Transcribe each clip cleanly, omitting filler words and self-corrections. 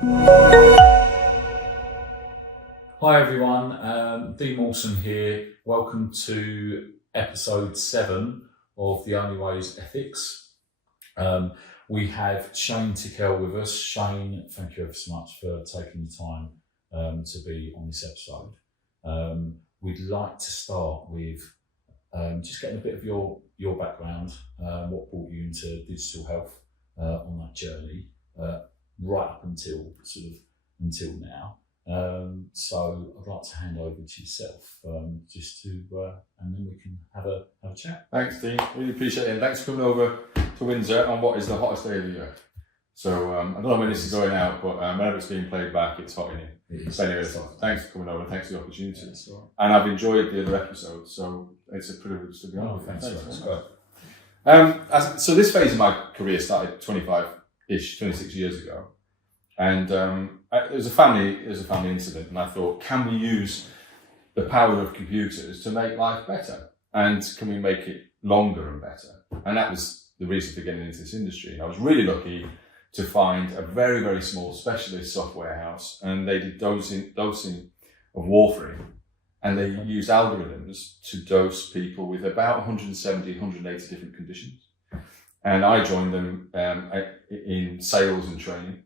Hi everyone, Dean Mawson here. Welcome to episode 7 of The Only Way is Ethics. We have Shane Tickell with us. Shane, thank you ever so much for taking the time to be on this episode. We'd like to start with just getting a bit of your background, what brought you into digital health on that journey, right up until now. So I'd like to hand over to yourself, just to, and then we can have a chat. Thanks, Dean. Really appreciate it. And thanks for coming over to Windsor on what is the hottest day of the year. So I don't know when this is going out, but whenever it's being played back, it's hot in here. So anyway, thanks for coming over. Thanks for the opportunity. Yeah, right. And I've enjoyed the other episodes, so it's a privilege to be on. Thanks. So this phase of my career started 26 years ago. And it was a family incident, and I thought, can we use the power of computers to make life better? And can we make it longer and better? And that was the reason for getting into this industry. And I was really lucky to find a very, very small specialist software house, and they did dosing of warfarin, and they used algorithms to dose people with about 170, 180 different conditions. And I joined them in sales and training.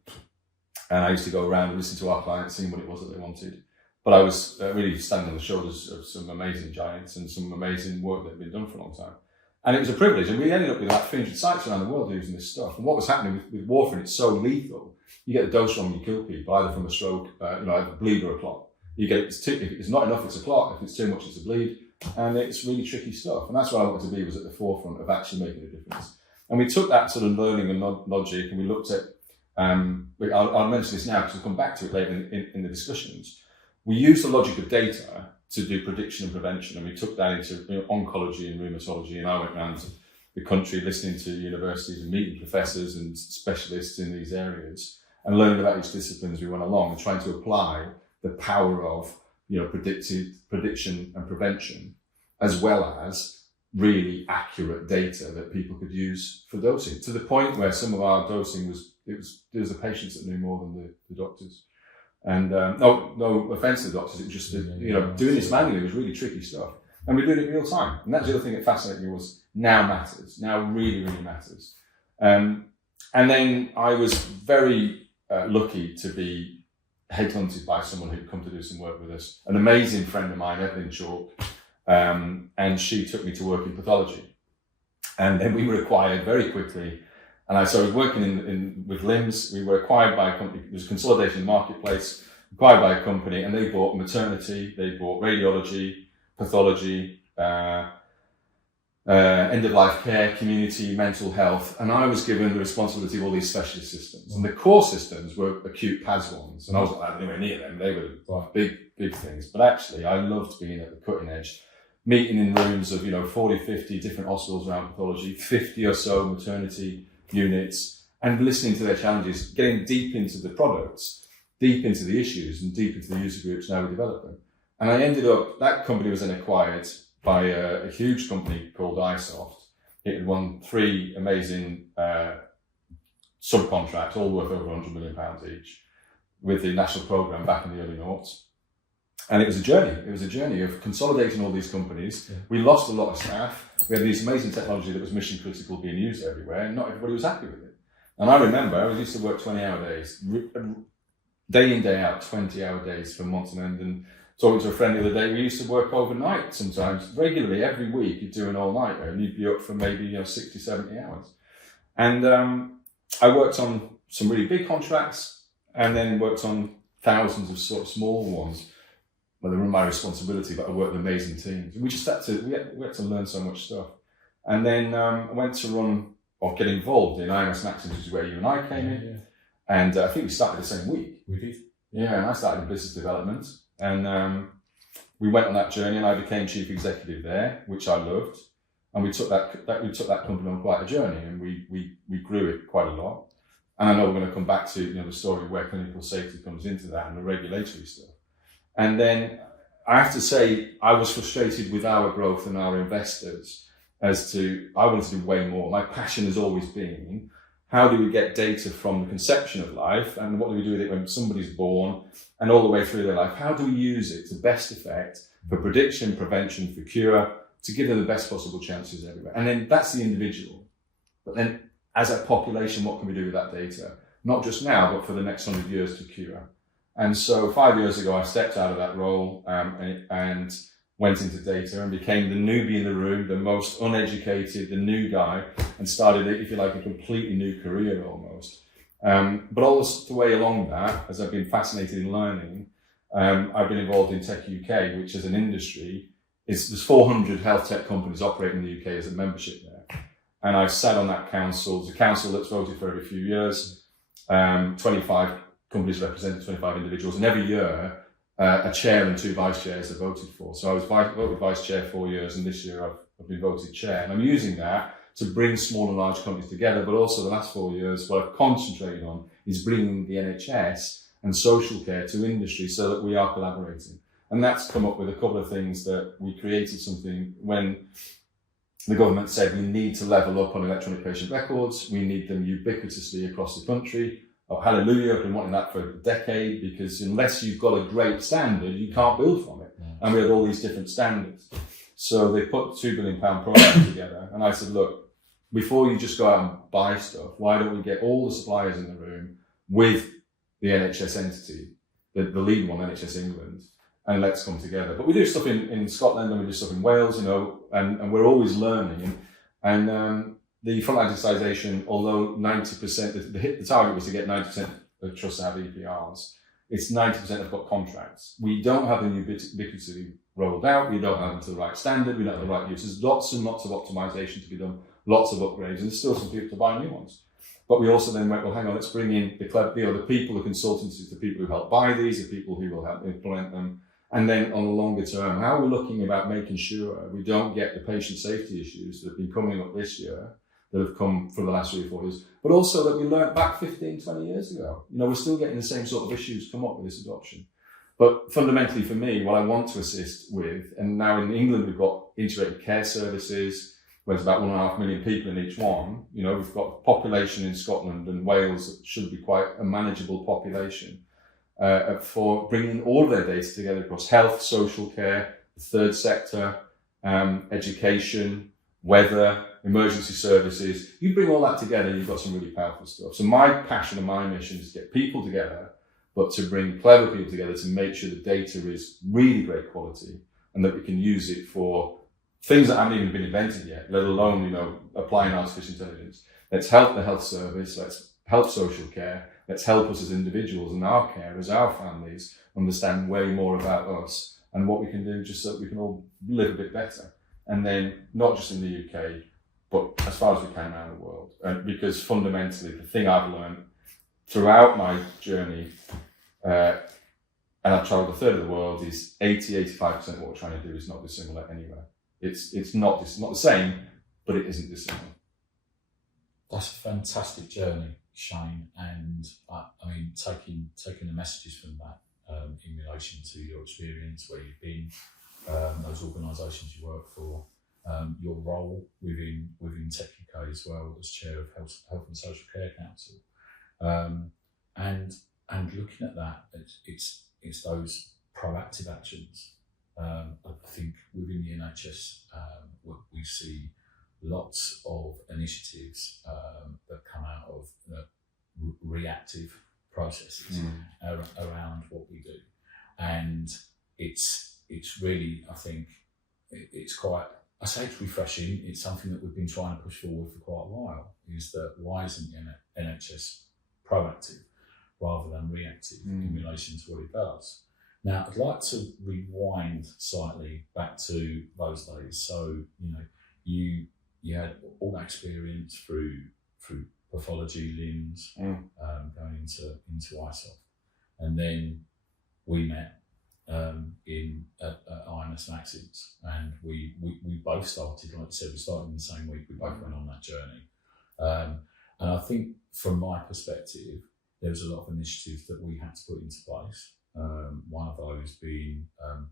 And I used to go around and listen to our clients, seeing what it was that they wanted. But I was really standing on the shoulders of some amazing giants and some amazing work that had been done for a long time. And it was a privilege. And we ended up with like 300 sites around the world using this stuff. And what was happening with warfarin, it's so lethal. You get the dose wrong, you kill people, either from a stroke, either a bleed or a clot. You get if it's not enough, it's a clot. If it's too much, it's a bleed. And it's really tricky stuff. And that's what I wanted to be, was at the forefront of actually making a difference. And we took that sort of learning and logic, and we looked at, I'll mention this now because we'll come back to it later in the discussions. We used the logic of data to do prediction and prevention, and we took that into oncology and rheumatology, and I went around the country listening to universities and meeting professors and specialists in these areas and learning about each discipline as we went along and trying to apply the power of prediction and prevention, as well as really accurate data that people could use for dosing, to the point where some of our dosing there was the patients that knew more than the doctors. And no offense to the doctors, it was just doing this manually was really tricky stuff, and we're doing it in real time. And that's the other thing that fascinated me, was now matters, now really, really matters. And then I was very lucky to be headhunted by someone who'd come to do some work with us, an amazing friend of mine, Evelyn Chalk, and she took me to work in pathology. And then we were acquired very quickly. And so I was working with LIMS. We were acquired by a company. There was a consolidation in the marketplace, acquired by a company, and they bought maternity, they bought radiology, pathology, end-of-life care, community, mental health. And I was given the responsibility of all these specialist systems. And the core systems were acute PAS ones. And I wasn't anywhere near them. They were big things. But actually, I loved being at the cutting edge, meeting in rooms of 40, 50 different hospitals around pathology, 50 or so maternity units, and listening to their challenges, getting deep into the products, deep into the issues, and deep into the user groups and how we develop them. And I ended up, that company was then acquired by a huge company called iSoft. It had won 3 amazing subcontracts, all worth over £100 million each, with the national programme back in the early noughts. And it was a journey. It was a journey of consolidating all these companies. Yeah. We lost a lot of staff. We had this amazing technology that was mission critical being used everywhere, and not everybody was happy with it. And I remember I used to work 20-hour days, day in, day out, 20-hour days for months on end. And talking to a friend the other day, we used to work overnight sometimes, regularly, every week. You'd do an all-nighter, and you'd be up for maybe 60, 70 hours. And I worked on some really big contracts, and then worked on thousands of sort of small ones. Well, they were my responsibility, but I worked with amazing teams. We just had to learn so much stuff. And then I went to run or get involved in IMS Maxim, which is where you and I came in. Yeah. And I think we started the same week. We did. Yeah, and I started in business development. And we went on that journey, and I became chief executive there, which I loved. And we took that company on quite a journey, and we grew it quite a lot. And I know we're going to come back to the story where clinical safety comes into that and the regulatory stuff. And then I have to say, I was frustrated with our growth and our investors as to, I wanted to do way more. My passion has always been, how do we get data from the conception of life, and what do we do with it when somebody's born, and all the way through their life? How do we use it to best effect for prediction, prevention, for cure, to give them the best possible chances everywhere? And then that's the individual. But then as a population, what can we do with that data? Not just now, but for the next 100 years to cure. And so 5 years ago, I stepped out of that role and went into data and became the newbie in the room, the most uneducated, the new guy, and started, if you like, a completely new career almost. But all the way along that, as I've been fascinated in learning, I've been involved in Tech UK, which is an industry. There's 400 health tech companies operating in the UK as a membership there. And I've sat on that council. It's a council that's voted for every few years. 25 companies represented, 25 individuals. And every year, a chair and 2 vice chairs are voted for. So I was voted vice chair 4 years, and this year I've been voted chair. And I'm using that to bring small and large companies together, but also the last 4 years, what I've concentrated on is bringing the NHS and social care to industry so that we are collaborating. And that's come up with a couple of things that we created something when the government said we need to level up on electronic patient records, we need them ubiquitously across the country. Oh, hallelujah, I've been wanting that for a decade, because unless you've got a great standard, you can't build from it. And we had all these different standards. So they put £2 billion program together, and I said, look, before you just go out and buy stuff, why don't we get all the suppliers in the room with the NHS entity, the lead one, NHS England, and let's come together. But we do stuff in Scotland, and we do stuff in Wales, and we're always learning. And the frontline digitisation, although 90%, the target was to get 90% of trusts to have EPRs, it's 90% have got contracts. We don't have them ubiquitously rolled out, we don't have them to the right standard, we don't have the right use. There's lots and lots of optimisation to be done, lots of upgrades, and there's still some people to buy new ones. But we also then went, well, hang on, let's bring in the people, the consultancies, the people who help buy these, the people who will help implement them. And then on the longer term, how we're looking about making sure we don't get the patient safety issues that have been coming up this year, that have come from the last 3 or 4 years, but also that we learnt back 15, 20 years ago. We're still getting the same sort of issues come up with this adoption. But fundamentally for me, what I want to assist with, and now in England we've got integrated care services, where there's about 1.5 million people in each one. We've got a population in Scotland and Wales that should be quite a manageable population for bringing all of their data together across health, social care, the third sector, education, weather, emergency services. You bring all that together and you've got some really powerful stuff. So my passion and my mission is to get people together, but to bring clever people together to make sure the data is really great quality and that we can use it for things that haven't even been invented yet, let alone, applying artificial intelligence. Let's help the health service, let's help social care, let's help us as individuals and our carers, our families, understand way more about us and what we can do just so that we can all live a bit better. And then not just in the UK, but as far as we can around the world. Because fundamentally, the thing I've learned throughout my journey, and I've travelled a third of the world, is 80-85% of what we're trying to do is not dissimilar anywhere. It's not the same, but it isn't dissimilar. That's a fantastic journey, Shane, and taking the messages from that in relation to your experience, where you've been, those organisations you work for, your role within Tech UK as well as chair of Health and Social Care Council, and looking at that, it's those proactive actions. I think within the NHS, we see lots of initiatives that come out of reactive processes around what we do, and it's really, I think, it's quite. I say it's refreshing. It's something that we've been trying to push forward for quite a while. Is that why isn't the NHS proactive rather than reactive in relation to what it does? Now, I'd like to rewind slightly back to those days. So, you had all that experience through pathology, LIMS, going into ISOF, and then we met in IMS Maxims, and we both started, like I said, we started in the same week. We both went on that journey, and I think from my perspective, there was a lot of initiatives that we had to put into place. One of those being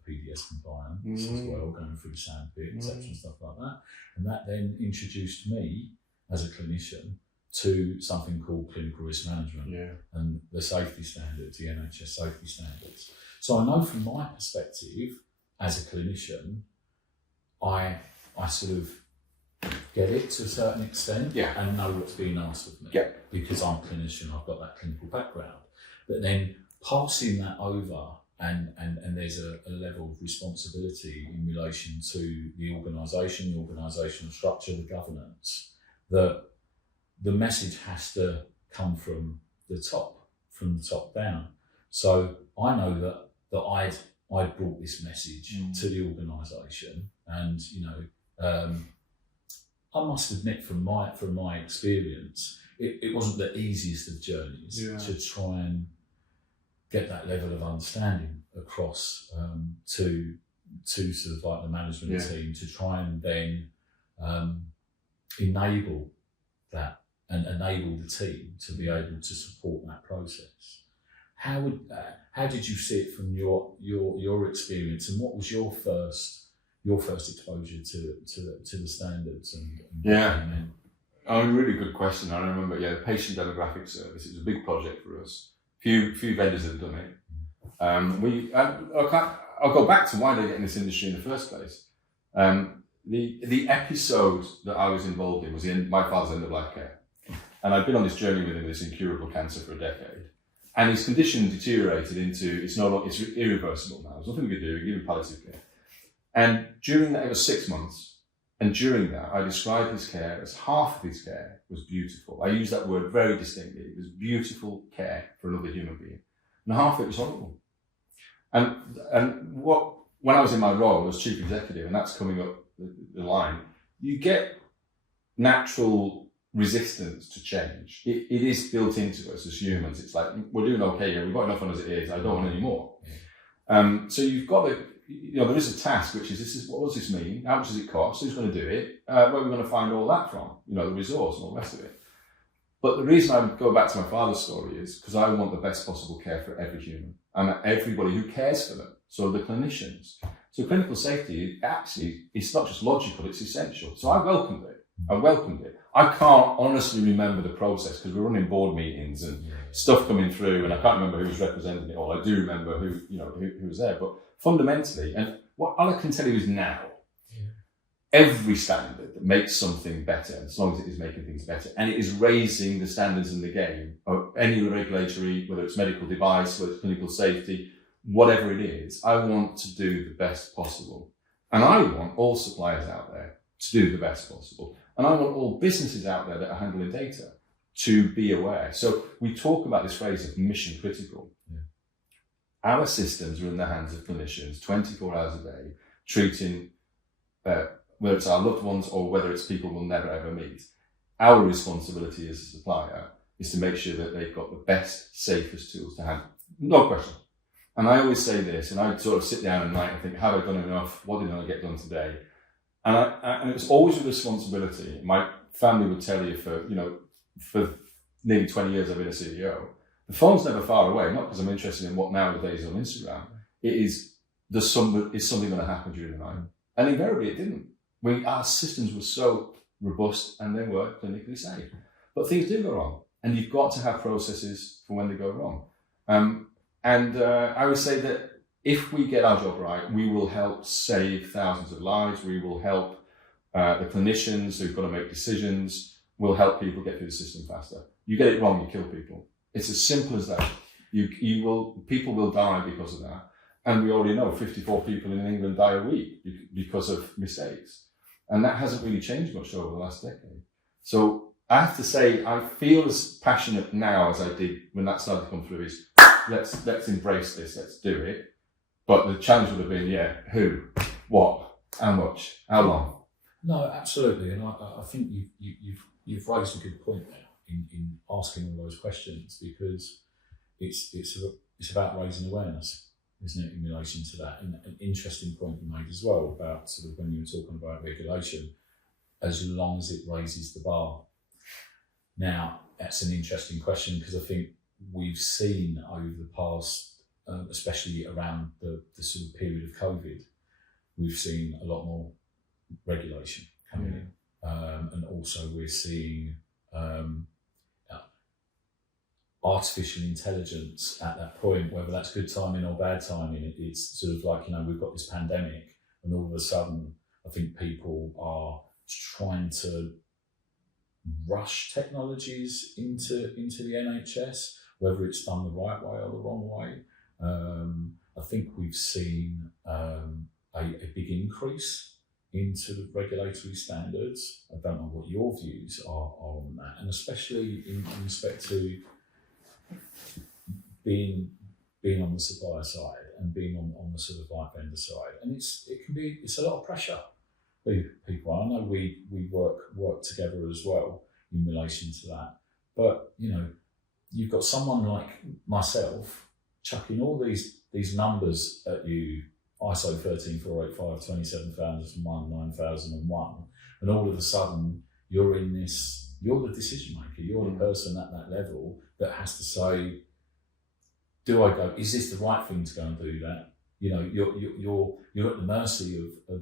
PDS compliance as well, going through sandpit, etc., and stuff like that. And that then introduced me as a clinician to something called clinical risk management Yeah. and the safety standards, the NHS safety standards. So I know from my perspective as a clinician, I sort of get it to a certain extent and know what's being asked of me because I'm a clinician, I've got that clinical background. But then passing that over and there's a level of responsibility in relation to the organisation, the organisational structure, the governance, that the message has to come from the top down. So I know that I'd brought this message to the organisation, and I must admit from my experience, it wasn't the easiest of journeys to try and get that level of understanding across to sort of like the management team, to try and then enable that and enable the team to be able to support that process. How did you see it from your experience, and what was your first exposure to the standards and a really good question. I remember the patient demographic service. It was a big project for us. Few vendors had done it. I'll go back to why they get in this industry in the first place. The episode that I was involved in was my father's end of life care, and I'd been on this journey with him with this incurable cancer for a decade. And his condition deteriorated into it's irreversible now. There's nothing we could do. We give him palliative care. And during that, it was 6 months. And during that, I described his care as half of his care was beautiful. I use that word very distinctly. It was beautiful care for another human being. And half of it was horrible. And when I was in my role as chief executive, and that's coming up the line, you get natural resistance to change. It is built into us as humans. It's like, we're doing okay here, we've got enough on as it is, I don't want any more. So you've got to, there is a task, which is what does this mean? How much does it cost? Who's going to do it? Where are we going to find all that from? The resource and all the rest of it. But the reason I go back to my father's story is because I want the best possible care for every human and everybody who cares for them. So the clinicians. So clinical safety, actually, it's not just logical, it's essential. So I welcomed it. I can't honestly remember the process because we're running board meetings and stuff coming through, and I can't remember who was representing it all. I do remember who was there, but fundamentally, and what I can tell you is now, every standard that makes something better, as long as it is making things better, and it is raising the standards in the game of any regulatory, whether it's medical device, whether it's clinical safety, whatever it is, I want to do the best possible. And I want all suppliers out there to do the best possible. And I want all businesses out there that are handling data to be aware. So we talk about this phrase of mission critical. Our systems are in the hands of clinicians 24 hours a day, treating whether it's our loved ones or whether it's people we'll never ever meet. Our responsibility as a supplier is to make sure that they've got the best, safest tools to handle. No question. And I always say this, and I sort of sit down at night and think, have I done enough? What did I get done today? And it's always a responsibility. My family would tell you for nearly 20 years I've been a CEO. The phone's never far away, not because I'm interested in what nowadays is on Instagram. It is, is something going to happen during the night? And invariably it didn't. Our systems were so robust and they were clinically safe. But things do go wrong. And you've got to have processes for when they go wrong. I would say that if we get our job right, we will help save thousands of lives. We will help the clinicians who've got to make decisions. We'll help people get through the system faster. You get it wrong, you kill people. It's as simple as that. People will die because of that. And we already know 54 people in England die a week because of mistakes. And that hasn't really changed much over the last decade. So I have to say, I feel as passionate now as I did when that started to come through is, let's embrace this, let's do it. But the challenge would have been, who, what, how much, how long? No, absolutely. And I think you've raised a good point there in asking all those questions, because it's about raising awareness, isn't it, in relation to that? And an interesting point you made as well about sort of when you were talking about regulation, as long as it raises the bar. Now, that's an interesting question, because I think we've seen over the past, especially around the sort of period of COVID, we've seen a lot more regulation coming in. And also we're seeing artificial intelligence at that point, whether that's good timing or bad timing. It's sort of like, we've got this pandemic, and all of a sudden, I think people are trying to rush technologies into the NHS, whether it's done the right way or the wrong way. I think we've seen a big increase into the regulatory standards. I don't know what your views are on that, and especially in respect to being on the supplier side and being on the sort of like vendor side. And it's a lot of pressure for people. I know we work together as well in relation to that. But you've got someone like myself chucking all these numbers at you, ISO 13485, 27001, 9001, and all of a sudden you're the decision maker, you're the person at that level that has to say, do I go, is this the right thing to go and do that? You're at the mercy of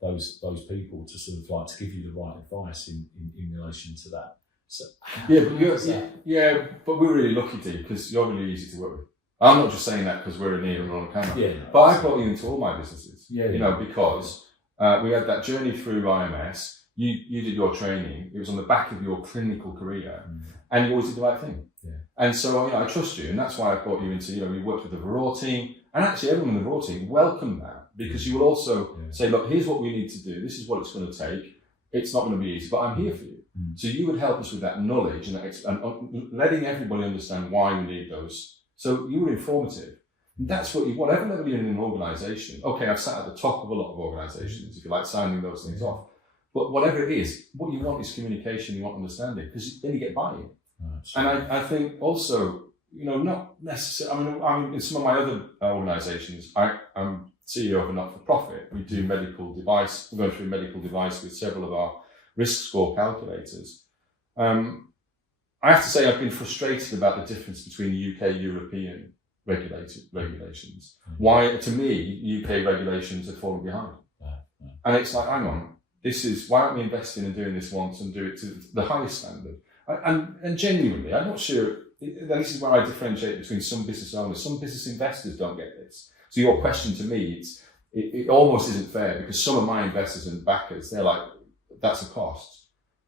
those people to sort of like to give you the right advice in relation to that. So but we're really lucky, Dee, because you're really easy to work with. I'm not just saying that because we're in here and on camera. Yeah, but I brought you into all my businesses. Because we had that journey through IMS. You did your training. It was on the back of your clinical career, and you always did the right thing. Yeah. And so I trust you, and that's why I brought you into. We worked with the Raw team, and actually everyone in the Raw team welcomed that, because you will also say, look, here's what we need to do. This is what it's going to take. It's not going to be easy, but I'm here for you. So you would help us with that knowledge and letting everybody understand why we need those. So you were informative. And that's whatever level you're in an organisation. Okay, I've sat at the top of a lot of organisations, if you like, signing those things off. But whatever it is, what you want is communication, you want understanding, because then you get buy-in. And I think also, not necessarily, I mean, in some of my other organisations, I'm CEO of a not-for-profit. We do medical device, we're going through a medical device with several of our risk score calculators. I have to say I've been frustrated about the difference between the UK European regulations. Why, to me, UK regulations are falling behind. And it's like, hang on, why aren't we investing in doing this once and do it to the highest standard? And genuinely, I'm not sure, this is where I differentiate between some business owners. Some business investors don't get this. So your question to me, it almost isn't fair, because some of my investors and backers, they're like, that's a cost.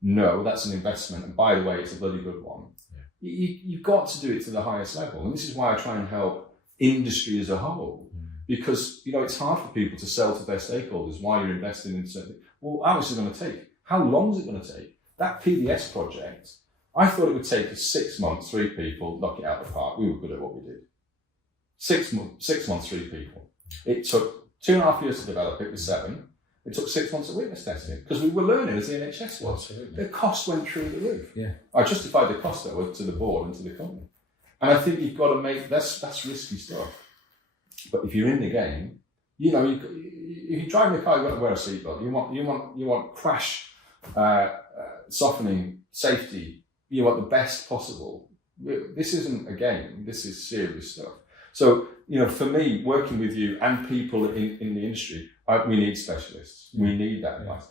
No, that's an investment. And by the way, it's a bloody good one. You've got to do it to the highest level. And this is why I try and help industry as a whole. Because, it's hard for people to sell to their stakeholders why you're investing in something. Well, how much is it going to take? How long is it going to take? That PDS project, I thought it would take us 6 months, 3 people, knock it out of the park. We were good at what we did. 6 months, 3 people. It took 2.5 years to develop it with 7. It took 6 months of witness testing, because we were learning as the NHS was. Absolutely. The cost went through the roof. Yeah. I justified the cost though to the board and to the company. And I think you've got to make, that's risky stuff. But if you're in the game, if you drive in a car, you've got to wear a seatbelt. You want crash softening, safety. You want the best possible. This isn't a game. This is serious stuff. So, for me, working with you and people in the industry, we need specialists. We need that advice.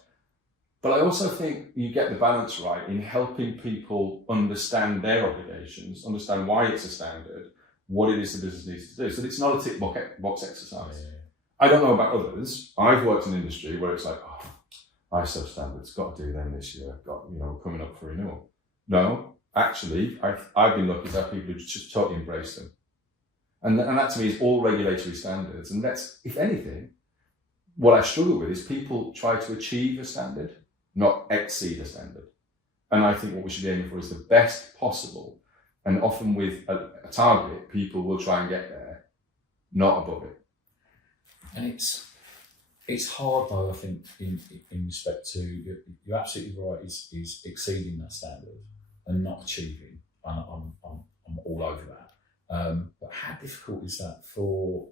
But I also think you get the balance right in helping people understand their obligations, understand why it's a standard, what it is the business needs to do. So it's not a tick box exercise. I don't know about others. I've worked in industry where it's like, ISO standards, got to do them this year, coming up for renewal. No, actually, I've been lucky to have people who just totally embrace them. And that to me is all regulatory standards. And that's, if anything, what I struggle with is people try to achieve a standard, not exceed a standard. And I think what we should be aiming for is the best possible. And often with a target, people will try and get there, not above it. And it's hard though, I think, in respect to, you're absolutely right, is exceeding that standard and not achieving. I'm all over that. But how difficult is that for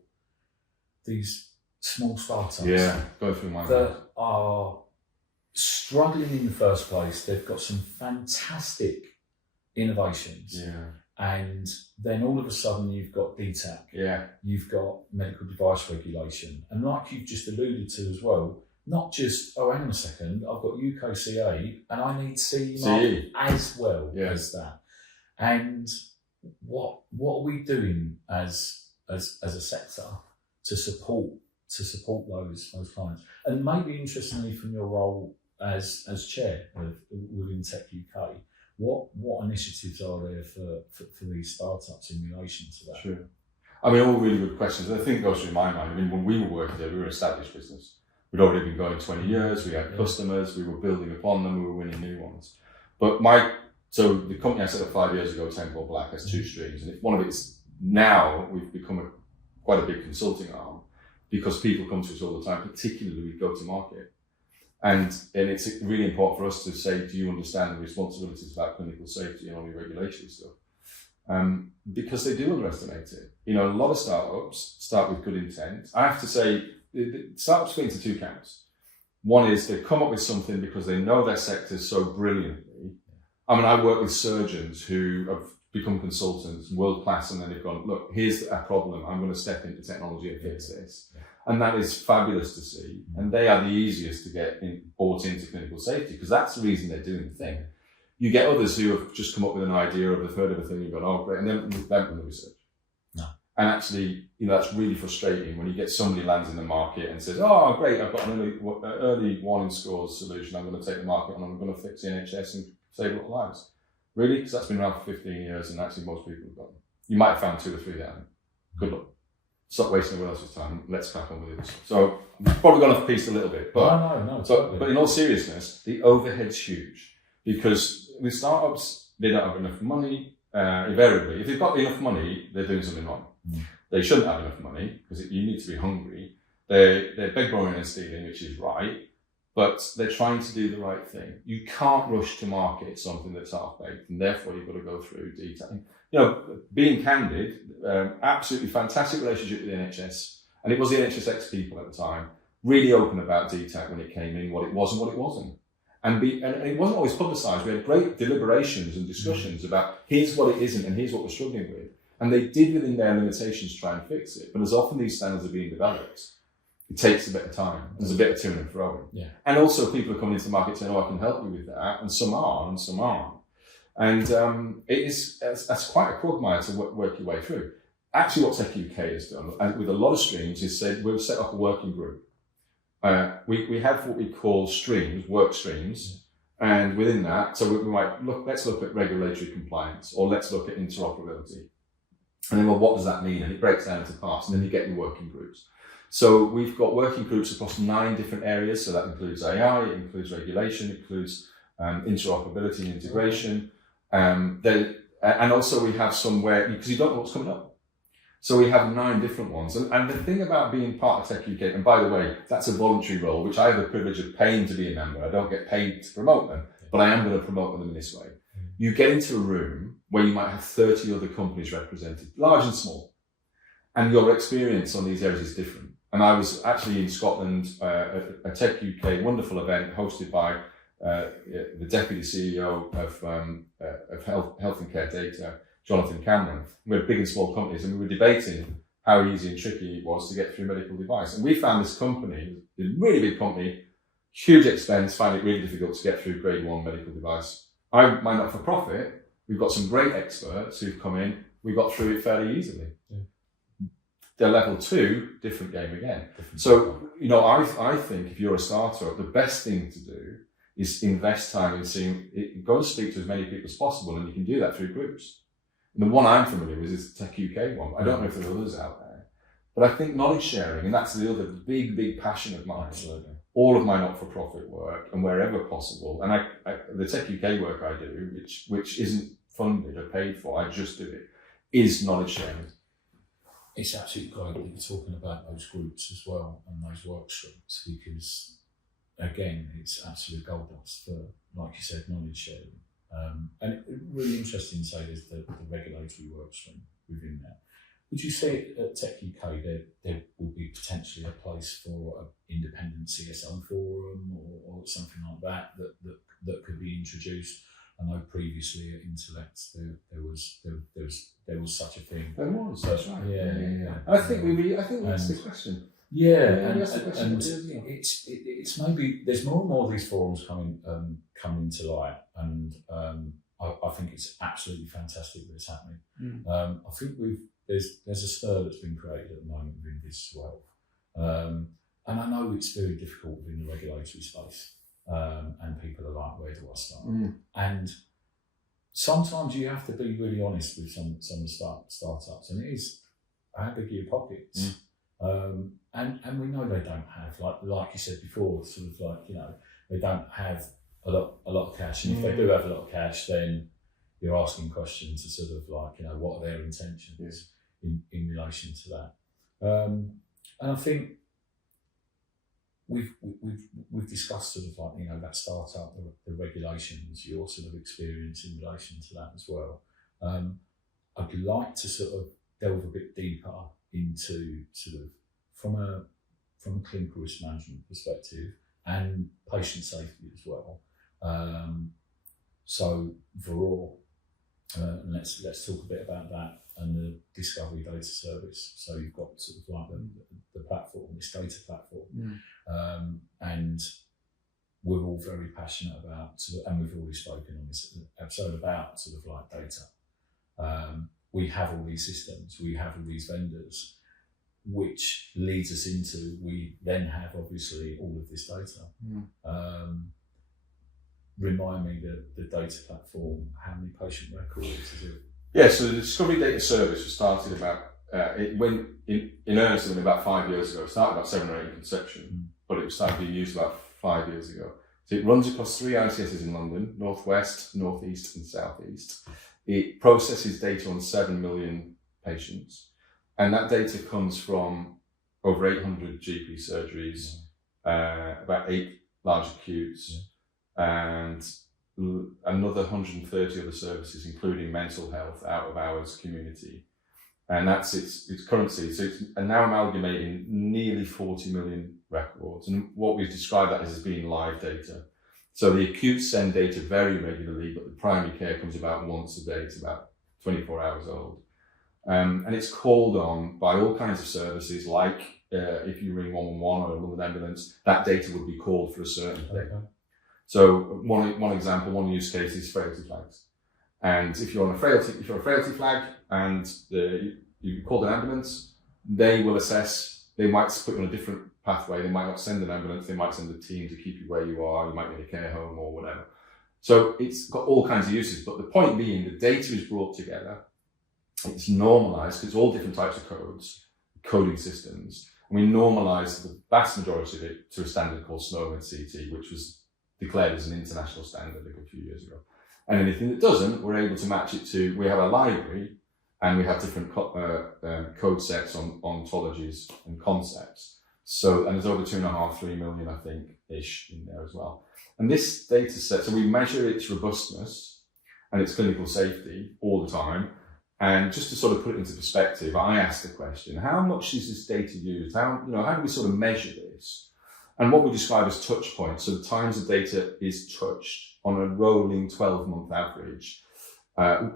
these small startups? Yeah, go through my that are struggling in the first place. They've got some fantastic innovations. Yeah. And then all of a sudden you've got DTAC. Yeah. You've got medical device regulation. And like you've just alluded to as well, not just, hang on a second, I've got UKCA and I need CE as well as that. And what are we doing as a sector to support those clients? And maybe interestingly, from your role as chair within Tech UK, what initiatives are there for these startups in relation to that? Sure. I mean, all really good questions. And I think it goes through my mind. I mean, when we were working there, we were an established business. We'd already been going 20 years. We had customers. We were building upon them. We were winning new ones. But so the company I set up 5 years ago, Tickell Black, has two streams. And one of it's now we've become quite a big consulting arm because people come to us all the time, particularly with go-to-market. And it's really important for us to say, do you understand the responsibilities about clinical safety and all the regulatory stuff? Because they do underestimate it. You know, a lot of startups start with good intent. I have to say, the startups fit into two camps. One is they come up with something because they know their sector so brilliantly. I mean, I work with surgeons who have become consultants, world class, and then they've gone, look, here's a problem. I'm going to step into technology and fix this. And that is fabulous to see. And they are the easiest to get bought into clinical safety because that's the reason they're doing the thing. You get others who have just come up with an idea or they've heard of a thing, you've gone, oh, great, and then they've done the research. No. And actually, you know, that's really frustrating when you get somebody lands in the market and says, oh, great, I've got an early warning scores solution. I'm going to take the market and I'm going to fix the NHS and save a lot of lives. Really? Because that's been around for 15 years and actually most people have got them. You might have found 2 or 3 that haven't. Good luck. Stop wasting everyone else's time. Let's crack on with it. So we've probably gone off piece a little bit. But, no, totally. But in all seriousness, the overhead's huge because with startups, they don't have enough money. Invariably, if they've got enough money, they're doing something wrong. They shouldn't have enough money because you need to be hungry. They're beg, borrowing and stealing, which is right, but they're trying to do the right thing. You can't rush to market something that's half-baked, and therefore you've got to go through detail. You know, being candid, absolutely fantastic relationship with the NHS, and it was the NHS people at the time, really open about DTAC when it came in, what it was and what it wasn't. And it wasn't always publicised. We had great deliberations and discussions about here's what it isn't and here's what we're struggling with. And they did within their limitations try and fix it. But as often these standards are being developed, it takes a bit of time. There's a bit of to and fro. Yeah. And also people are coming into the market saying, oh, I can help you with that. And some are and some aren't. And that's quite a quagmire to work your way through. Actually, what Tech UK has done, and with a lot of streams, is said we'll set up a working group. We have what we call streams, work streams, and within that, so we might let's look at regulatory compliance, or let's look at interoperability. And then, well, what does that mean? And it breaks down into parts, and then you get your working groups. So we've got working groups across 9 different areas. So that includes AI, it includes regulation, it includes interoperability and integration. And also we have somewhere, because you don't know what's coming up. So we have 9 different ones. And the thing about being part of Tech UK, and by the way, that's a voluntary role, which I have the privilege of paying to be a member. I don't get paid to promote them, but I am going to promote them in this way. You get into a room where you might have 30 other companies represented, large and small. And your experience on these areas is different. And I was actually in Scotland at a Tech UK wonderful event hosted by the Deputy CEO of Health and Care Data, Jonathan Cameron. We had big and small companies and we were debating how easy and tricky it was to get through medical device. And we found this company, a really big company, huge expense, found it really difficult to get through grade 1 medical device. My not-for-profit, we've got some great experts who've come in, we got through it fairly easily. Yeah. They're level 2, different game again. So, you know, I think if you're a startup, the best thing to do is invest time in seeing, go and speak to as many people as possible, and you can do that through groups. And the one I'm familiar with is the Tech UK one. I don't know if there are others out there. But I think knowledge sharing, and that's the other big, big passion of mine. Absolutely. All of my not-for-profit work, and wherever possible, and the Tech UK work I do, which isn't funded or paid for, I just do it, is knowledge sharing. It's absolutely great that you're talking about those groups as well and those work streams, because again, it's absolute gold dust for, like you said, knowledge sharing. And it's really interesting to say there's the regulatory work stream within that. Would you say at Tech UK there will be potentially a place for an independent CSO forum or something like that could be introduced? I know previously at Intellect there was such a thing. There was, that's right. Yeah. I think we asked the question. Yeah, and it's maybe there's more and more of these forums coming to light, and I think it's absolutely fantastic that it's happening. I think there's a stir that's been created at the moment within this as well. And I know it's very difficult within the regulatory space, and people are like, where do I start? And sometimes you have to be really honest with some of the startups, and it is, how big are your pockets? And we know they don't have, like you said before, sort of like, you know, they don't have a lot of cash, and if they do have a lot of cash, then you're asking questions to sort of like, you know, what are their intentions in relation to that. And I think we've discussed sort of like, you know, that startup, the regulations, your sort of experience in relation to that as well. I'd like to sort of delve a bit deeper into sort of from a clinical risk management perspective and patient safety as well. So Varroa, and let's talk a bit about that and the Discovery Data Service. So you've got sort of like the platform, this data platform, and we're all very passionate about sort of, and we've already spoken on this episode about sort of like data. We have all these systems, we have all these vendors, which leads us into, we then have obviously all of this data. Remind me the data platform, how many patient records is it? Yeah, so the Discovery Data Service was started about, it went in earnest about 5 years ago. It started about 7 or 8 in conception, but it was started being used about 5 years ago. So it runs across 3 ICSs in London, North West, North East and South East. It processes data on 7 million patients. And that data comes from over 800 GP surgeries, about 8 large acutes, and another 130 other services, including mental health, out of hours, community. And that's its currency. So it's now amalgamating nearly 40 million records. And what we've described that as being live data. So the acutes send data very regularly, but the primary care comes about once a day. It's about 24 hours old. And it's called on by all kinds of services, like if you ring 111 or a London ambulance, that data would be called for a certain thing. So one example, one use case is frailty flags. And if you're on a frailty flag and you call an ambulance, they will assess, they might put you on a different pathway, they might not send an ambulance, they might send a team to keep you where you are, you might need a care home or whatever. So it's got all kinds of uses, but the point being the data is brought together, it's normalized, because it's all different types of codes, coding systems, and we normalize the vast majority of it to a standard called Snowden CT, which was declared as an international standard a few years ago. And anything that doesn't, we're able to match it to, we have a library and we have different code sets on ontologies and concepts. So, and there's over 2.5, 3 million, I think, ish in there as well. And this data set, so we measure its robustness and its clinical safety all the time. And just to sort of put it into perspective, I asked the question, how much is this data used? How do we sort of measure this? And what we describe as touch points, so the times the data is touched on a rolling 12-month average.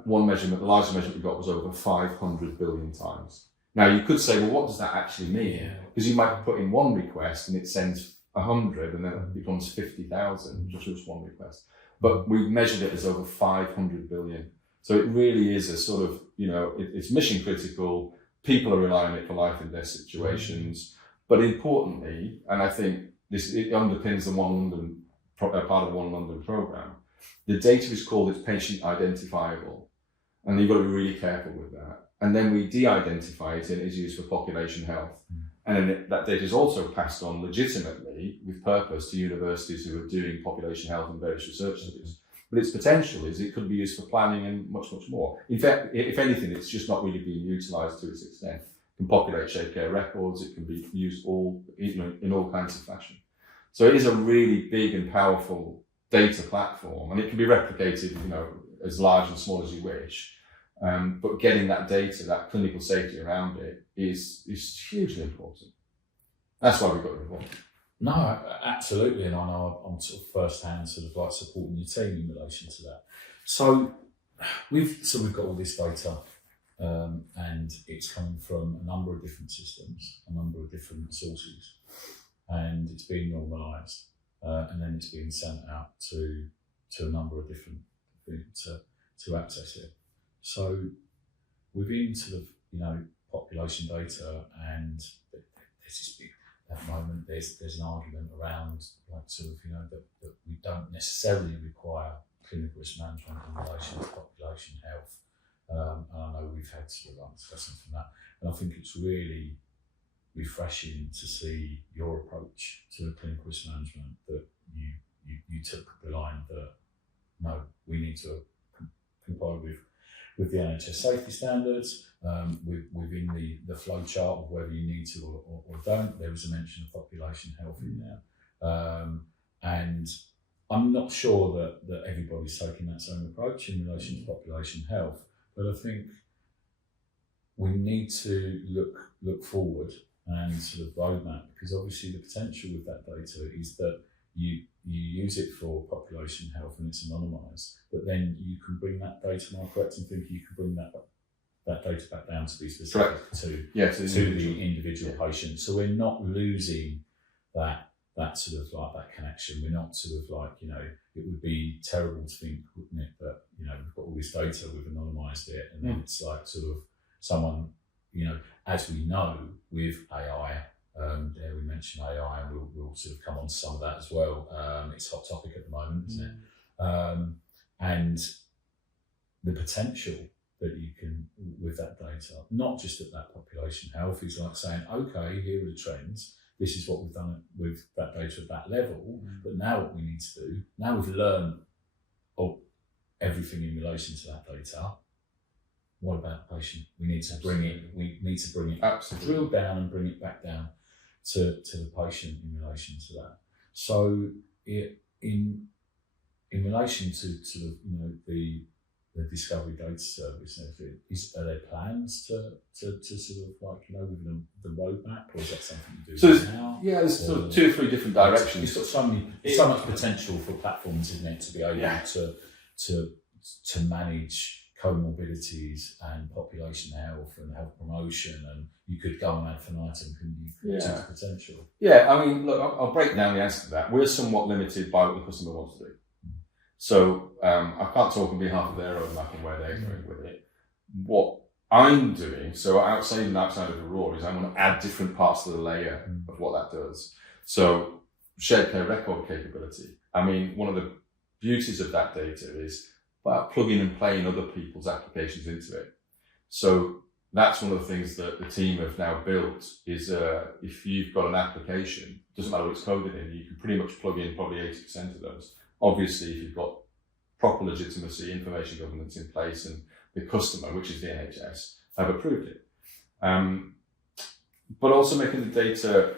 One measurement, the largest measurement we got was over 500 billion times. Now you could say, well, what does that actually mean? Because you might put in one request and it sends 100 and then it becomes 50,000, just one request. But we've measured it as over 500 billion. So it really is a sort of, it's mission critical. People are relying on it for life and death situations. But importantly, and I think it underpins the part of the One London programme, the data is called it's patient identifiable. And you've got to be really careful with that. And then we de-identify it and it is used for population health. And then that data is also passed on legitimately with purpose to universities who are doing population health and various research studies. But its potential is it could be used for planning and much, much more. In fact, if anything, it's just not really being utilised to its extent. It can populate shared care records, it can be used in all kinds of fashion. So it is a really big and powerful data platform, and it can be replicated, as large and small as you wish. But getting that data, that clinical safety around it is hugely important. That's why we got involved. No, absolutely, and I know I'm sort of first-hand sort of like supporting your team in relation to that. So we've got all this data, and it's coming from a number of different systems, a number of different sources, and it's being normalised, and then it's being sent out to a number of different to access it. So within sort of, population data, and there's this big, at the moment, there's an argument around like sort of, that we don't necessarily require clinical risk management in relation to population health. And I know we've had sort of discussions from that, and I think it's really refreshing to see your approach to the clinical risk management, that you took the line that no, we need to comply with the NHS safety standards, within the flow chart of whether you need to or don't. There was a mention of population health in there, and I'm not sure that everybody's taking that same approach in relation to population health, but I think we need to look forward and sort of roadmap, because obviously the potential with that data is that you use it for population health and it's anonymised, but then you can bring that data, am I correct in thinking you can bring that data back down to be specific to the individual patient? So we're not losing that sort of like that connection. We're not sort of like, it would be terrible to think, wouldn't it, that, we've got all this data, we've anonymised it, and then it's like sort of someone, as we know with AI, there we mentioned AI, and we'll sort of come on to some of that as well. It's a hot topic at the moment, isn't it? And the potential that you can, with that data, not just at that population health, is like saying, okay, here are the trends, this is what we've done with that data at that level, but now what we need to do, now we've learned everything in relation to that data, what about the patient? We need to bring it, Absolutely. drill down and bring it back down to the patient in relation to that. So in relation to sort of, the Discovery Data Service, are there plans to sort of like, within the roadmap, or is that something you do now? Yeah, there's sort of 2 or 3 different directions. It's got so much potential for platforms, isn't it, to be able to manage comorbidities and population health and health promotion, and you could go on ad infinitum, couldn't you? To the potential. Yeah, I mean, look, I'll break down the answer to that. We're somewhat limited by what the customer wants to do. So I can't talk on behalf of their roadmap and where they're going with it. What I'm doing, so outside of the raw, is I'm going to add different parts to the layer of what that does. So shared care record capability. I mean, one of the beauties of that data is about plugging and playing other people's applications into it. So that's one of the things that the team have now built is if you've got an application, doesn't matter what it's coded in, you can pretty much plug in probably 80% of those. Obviously, if you've got proper legitimacy, information governance in place, and the customer, which is the NHS, have approved it. But also making the data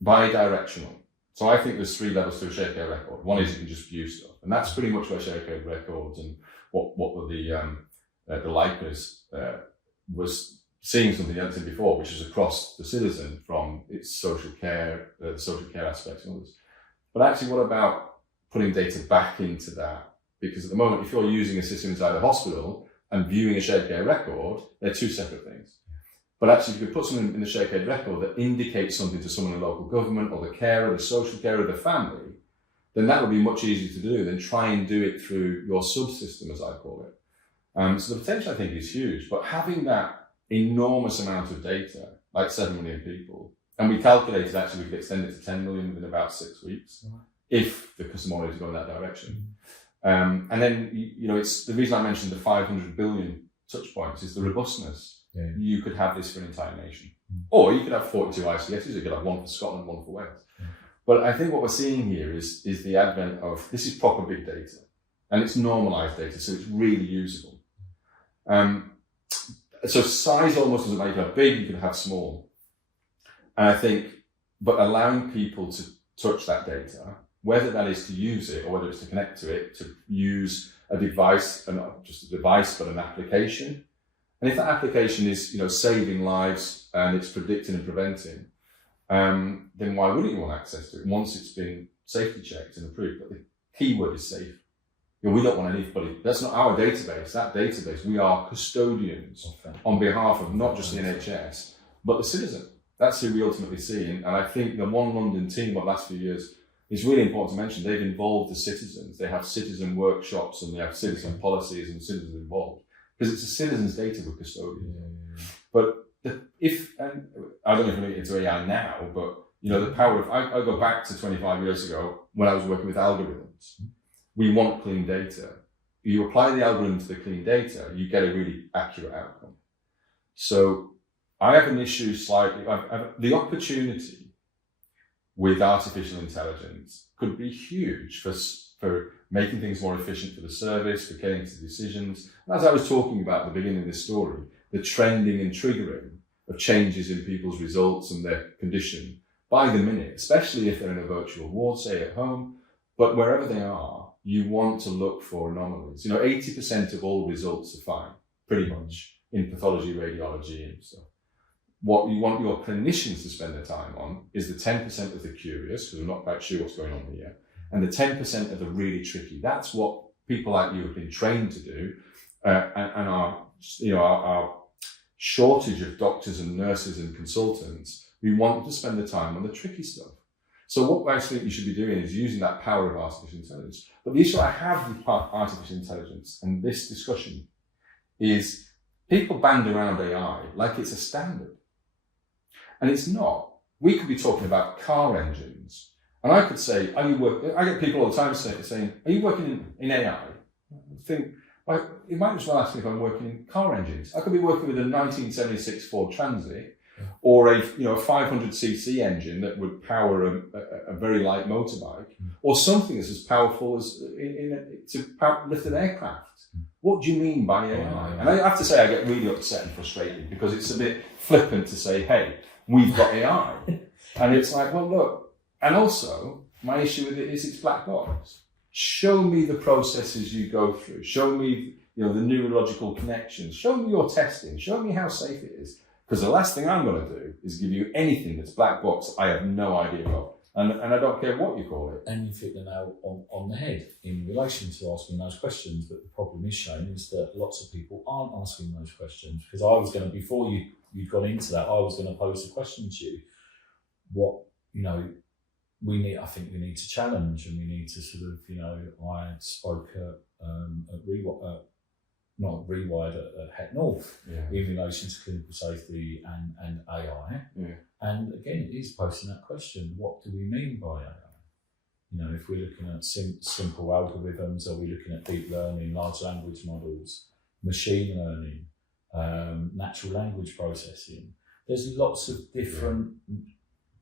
bi-directional. So I think there's 3 levels to a shared care record. One is you can just view stuff, and that's pretty much where shared care records and what were the likeness was seeing something else in before, which is across the citizen from its social care, the social care aspects and others. But actually, what about putting data back into that? Because at the moment, if you're using a system inside a hospital and viewing a shared care record, they're 2 separate things. But actually, if you could put something in the shared care record that indicates something to someone in local government or the carer, the social care of the family, then that would be much easier to do than try and do it through your subsystem, as I call it. So the potential, I think, is huge. But having that enormous amount of data, like 7 million people, and we calculated actually we could extend it to 10 million within about 6 weeks, if the customer wanted to go in that direction. And then, it's the reason I mentioned the 500 billion touch points is the robustness. Yeah. You could have this for an entire nation. Or you could have 42 ICSs, you could have one for Scotland, one for Wales. But I think what we're seeing here is the advent of, this is proper big data, and it's normalized data, so it's really usable. So size almost doesn't matter. You can have big, you can have small. And I think, but allowing people to touch that data, whether that is to use it or whether it's to connect to it, to use a device, and not just a device, but an application. And if that application is, saving lives and it's predicting and preventing, then why wouldn't you want access to it once it's been safety checked and approved? But the key word is safe. We don't want anybody, that's not our database, that database, we are custodians on behalf of not just the NHS, but the citizen. That's who we ultimately see. And I think the One London team, over the last few years, it's really important to mention they've involved the citizens. They have citizen workshops and they have citizen policies and citizens involved because it's a citizens' data we're custodian. But and I don't know if we're going into AI now, but the power of I go back to 25 years ago when I was working with algorithms. We want clean data. You apply the algorithm to the clean data, you get a really accurate outcome. So I have an issue slightly. The opportunity with artificial intelligence could be huge for making things more efficient for the service, for getting to decisions. And as I was talking about at the beginning of this story, the trending and triggering of changes in people's results and their condition by the minute, especially if they're in a virtual ward, say at home, but wherever they are, you want to look for anomalies. 80% of all results are fine, pretty much, in pathology, radiology and stuff. What you want your clinicians to spend their time on is the 10% of the curious, because we're not quite sure what's going on here, and the 10% of the really tricky. That's what people like you have been trained to do, and our shortage of doctors and nurses and consultants. We want to spend the time on the tricky stuff. So what I think you should be doing is using that power of artificial intelligence. But the issue I have with artificial intelligence and this discussion is people band around AI like it's a standard. And it's not. We could be talking about car engines. And I could say, I get people all the time saying, are you working in AI? I think, you might as well ask me if I'm working in car engines. I could be working with a 1976 Ford Transit or a 500cc engine that would power a very light motorbike, or something that's as powerful as to lift an aircraft. What do you mean by AI? And I have to say I get really upset and frustrated because it's a bit flippant to say, hey, we've got AI. And it's like, well, look. And also, my issue with it is it's black box. Show me the processes you go through. Show me the neurological connections. Show me your testing. Show me how safe it is. Because the last thing I'm going to do is give you anything that's black box I have no idea of. And I don't care what you call it. And you hit the nail on the head in relation to asking those questions. But the problem is, Shane, is that lots of people aren't asking those questions. Because I was going to, before you got into that, I was going to pose the question to you. What, I think we need to challenge, and we need to sort of, I spoke at not Rewired at Het North in relation to clinical safety and AI. Yeah. And again, it is posing that question, what do we mean by AI? If we're looking at simple algorithms, are we looking at deep learning, large language models, machine learning, natural language processing? There's lots of different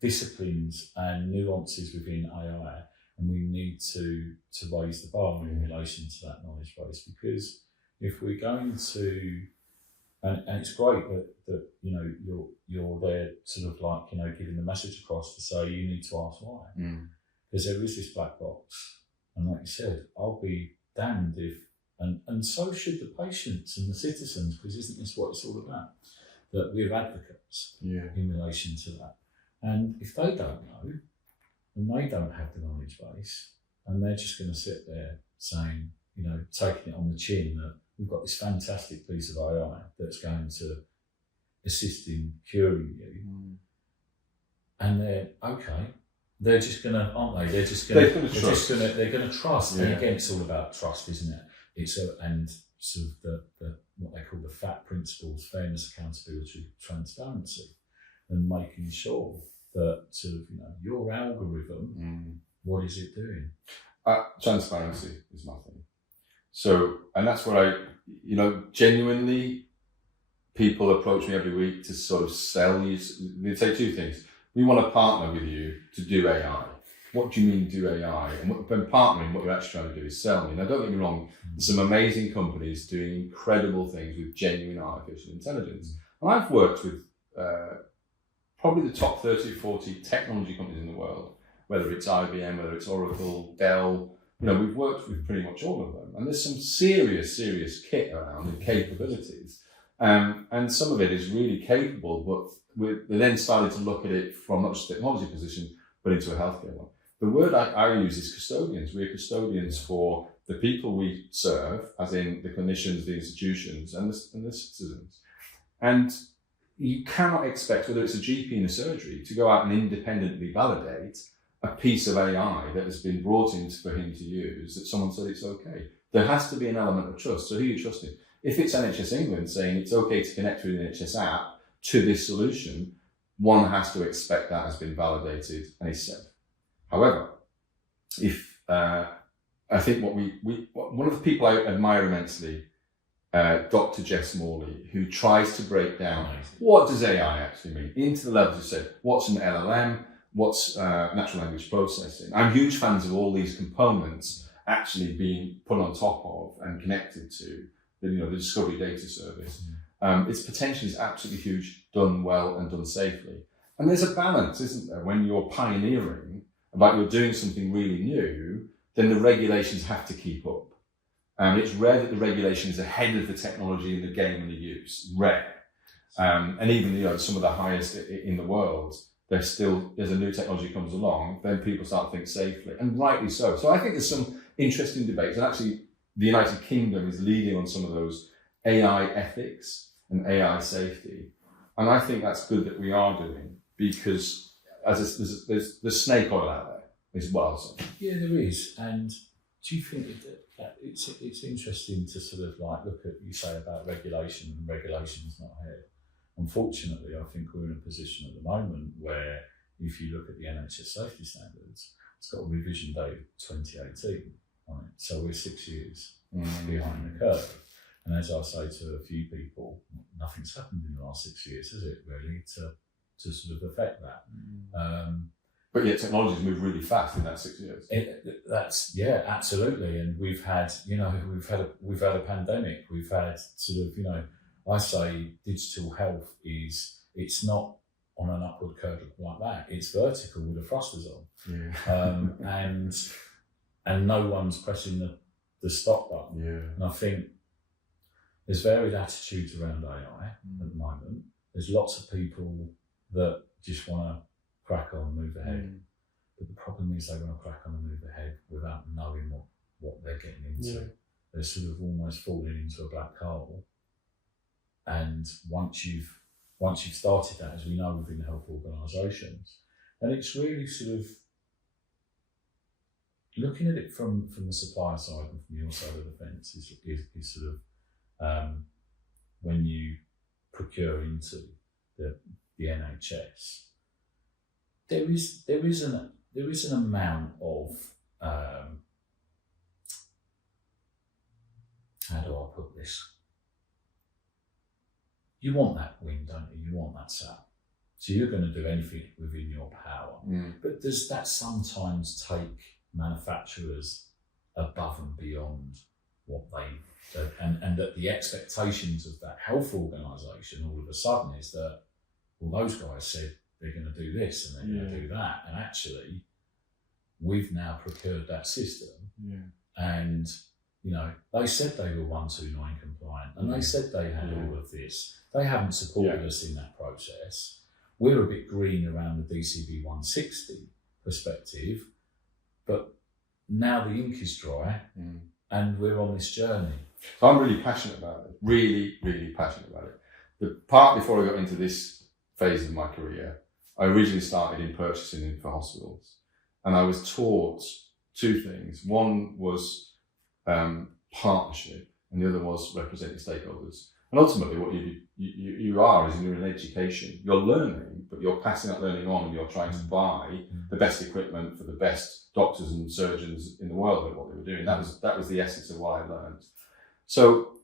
disciplines and nuances within AI, and we need to raise the bar in relation to that knowledge base, because if we're going to, and it's great that you're there sort of like, giving the message across to say you need to ask why. Because there is this black box. And like you said, I'll be damned if, and so should the patients and the citizens, because isn't this what it's all about? That we're advocates in relation to that. And if they don't know, and they don't have the knowledge base, and they're just going to sit there saying, taking it on the chin that we've got this fantastic piece of AI that's going to assist in curing you. And they're just going to, aren't they? They're going to trust. And again, it's all about trust, isn't it? It's and sort of the what they call the FAT principles: fairness, accountability, transparency, and making sure that sort of your algorithm, what is it doing? Transparency is nothing. So, and that's what I, genuinely, people approach me every week to sort of sell you. They say two things. We want to partner with you to do AI. What do you mean do AI? And when partnering, what you're actually trying to do is sell me. Now, don't get me wrong, there's some amazing companies doing incredible things with genuine artificial intelligence. And I've worked with probably the top 30 or 40 technology companies in the world, whether it's IBM, whether it's Oracle, Dell. We've worked with pretty much all of them. And there's some serious kit around and capabilities. And some of it is really capable, but we then started to look at it from not just a technology position, but into a healthcare one. The word I use is custodians. We're custodians for the people we serve, as in the clinicians, the institutions, and the citizens. And you cannot expect, whether it's a GP in a surgery, to go out and independently validate a piece of AI that has been brought in for him to use that someone said it's okay. There has to be an element of trust. So who are you trusting? If it's NHS England saying it's okay to connect through the NHS app to this solution, one has to expect that has been validated and is safe. However, if I think one of the people I admire immensely, Dr. Jess Morley, who tries to break down what does AI actually mean into the levels of say, what's an LLM, what's natural language processing. I'm huge fans of all these components actually being put on top of and connected to the Discovery Data Service. Its potential is absolutely huge, done well and done safely. And there's a balance, isn't there? When you're pioneering about you're doing something really new, then the regulations have to keep up. And it's rare that the regulation is ahead of the technology and the game and the use. Rare. And even some of the highest in the world, as a new technology comes along, then people start to think safely, and rightly so. So I think there's some interesting debates, and actually the United Kingdom is leading on some of those AI ethics and AI safety. And I think that's good that we are doing, because there's snake oil out there as well. So. Yeah, there is. And do you think that it's interesting to sort of like look at, you say about regulation, and regulation's not here. Unfortunately, I think we're in a position at the moment where if you look at the NHS safety standards, it's got a revision date of 2018 on it. So we're 6 years behind the curve. And as I say to a few people, nothing's happened in the last 6 years, has it, really, to sort of affect that? But yet technology's moved really fast in that 6 years. Absolutely. And we've had a pandemic. We've had sort of, I say digital health it's not on an upward curve like that. It's vertical with the thrusters on. Yeah. And no one's pressing the stop button. Yeah. And I think there's varied attitudes around AI at the moment. There's lots of people that just want to crack on and move ahead. But the problem is they want to crack on and move ahead without knowing what they're getting into. Yeah. They're sort of almost falling into a black hole. And once you've started that, as we know within health organisations, and it's really sort of looking at it from the supplier side and from your side of the fence is sort of when you procure into the NHS, there is an amount of how do I put this? You want that win, don't you? You want that sale. So you're going to do anything within your power. But does that sometimes take manufacturers above and beyond what they do? And that the expectations of that health organisation all of a sudden is that, well, those guys said they're going to do this and they're going to do that. And actually, we've now procured that system. Yeah. And, they said they were 129 compliant and they said they had all of this. They haven't supported us in that process. We're a bit green around the DCB 160 perspective, but now the ink is dry and we're on this journey. So I'm really passionate about it, really, really passionate about it. The part before I got into this phase of my career, I originally started in purchasing for hospitals, and I was taught two things. One was partnership, and the other was representing stakeholders. And ultimately what you are is you're in education. You're learning, but you're passing that learning on, and you're trying to buy the best equipment for the best doctors and surgeons in the world at what they were doing. That was the essence of what I learned. So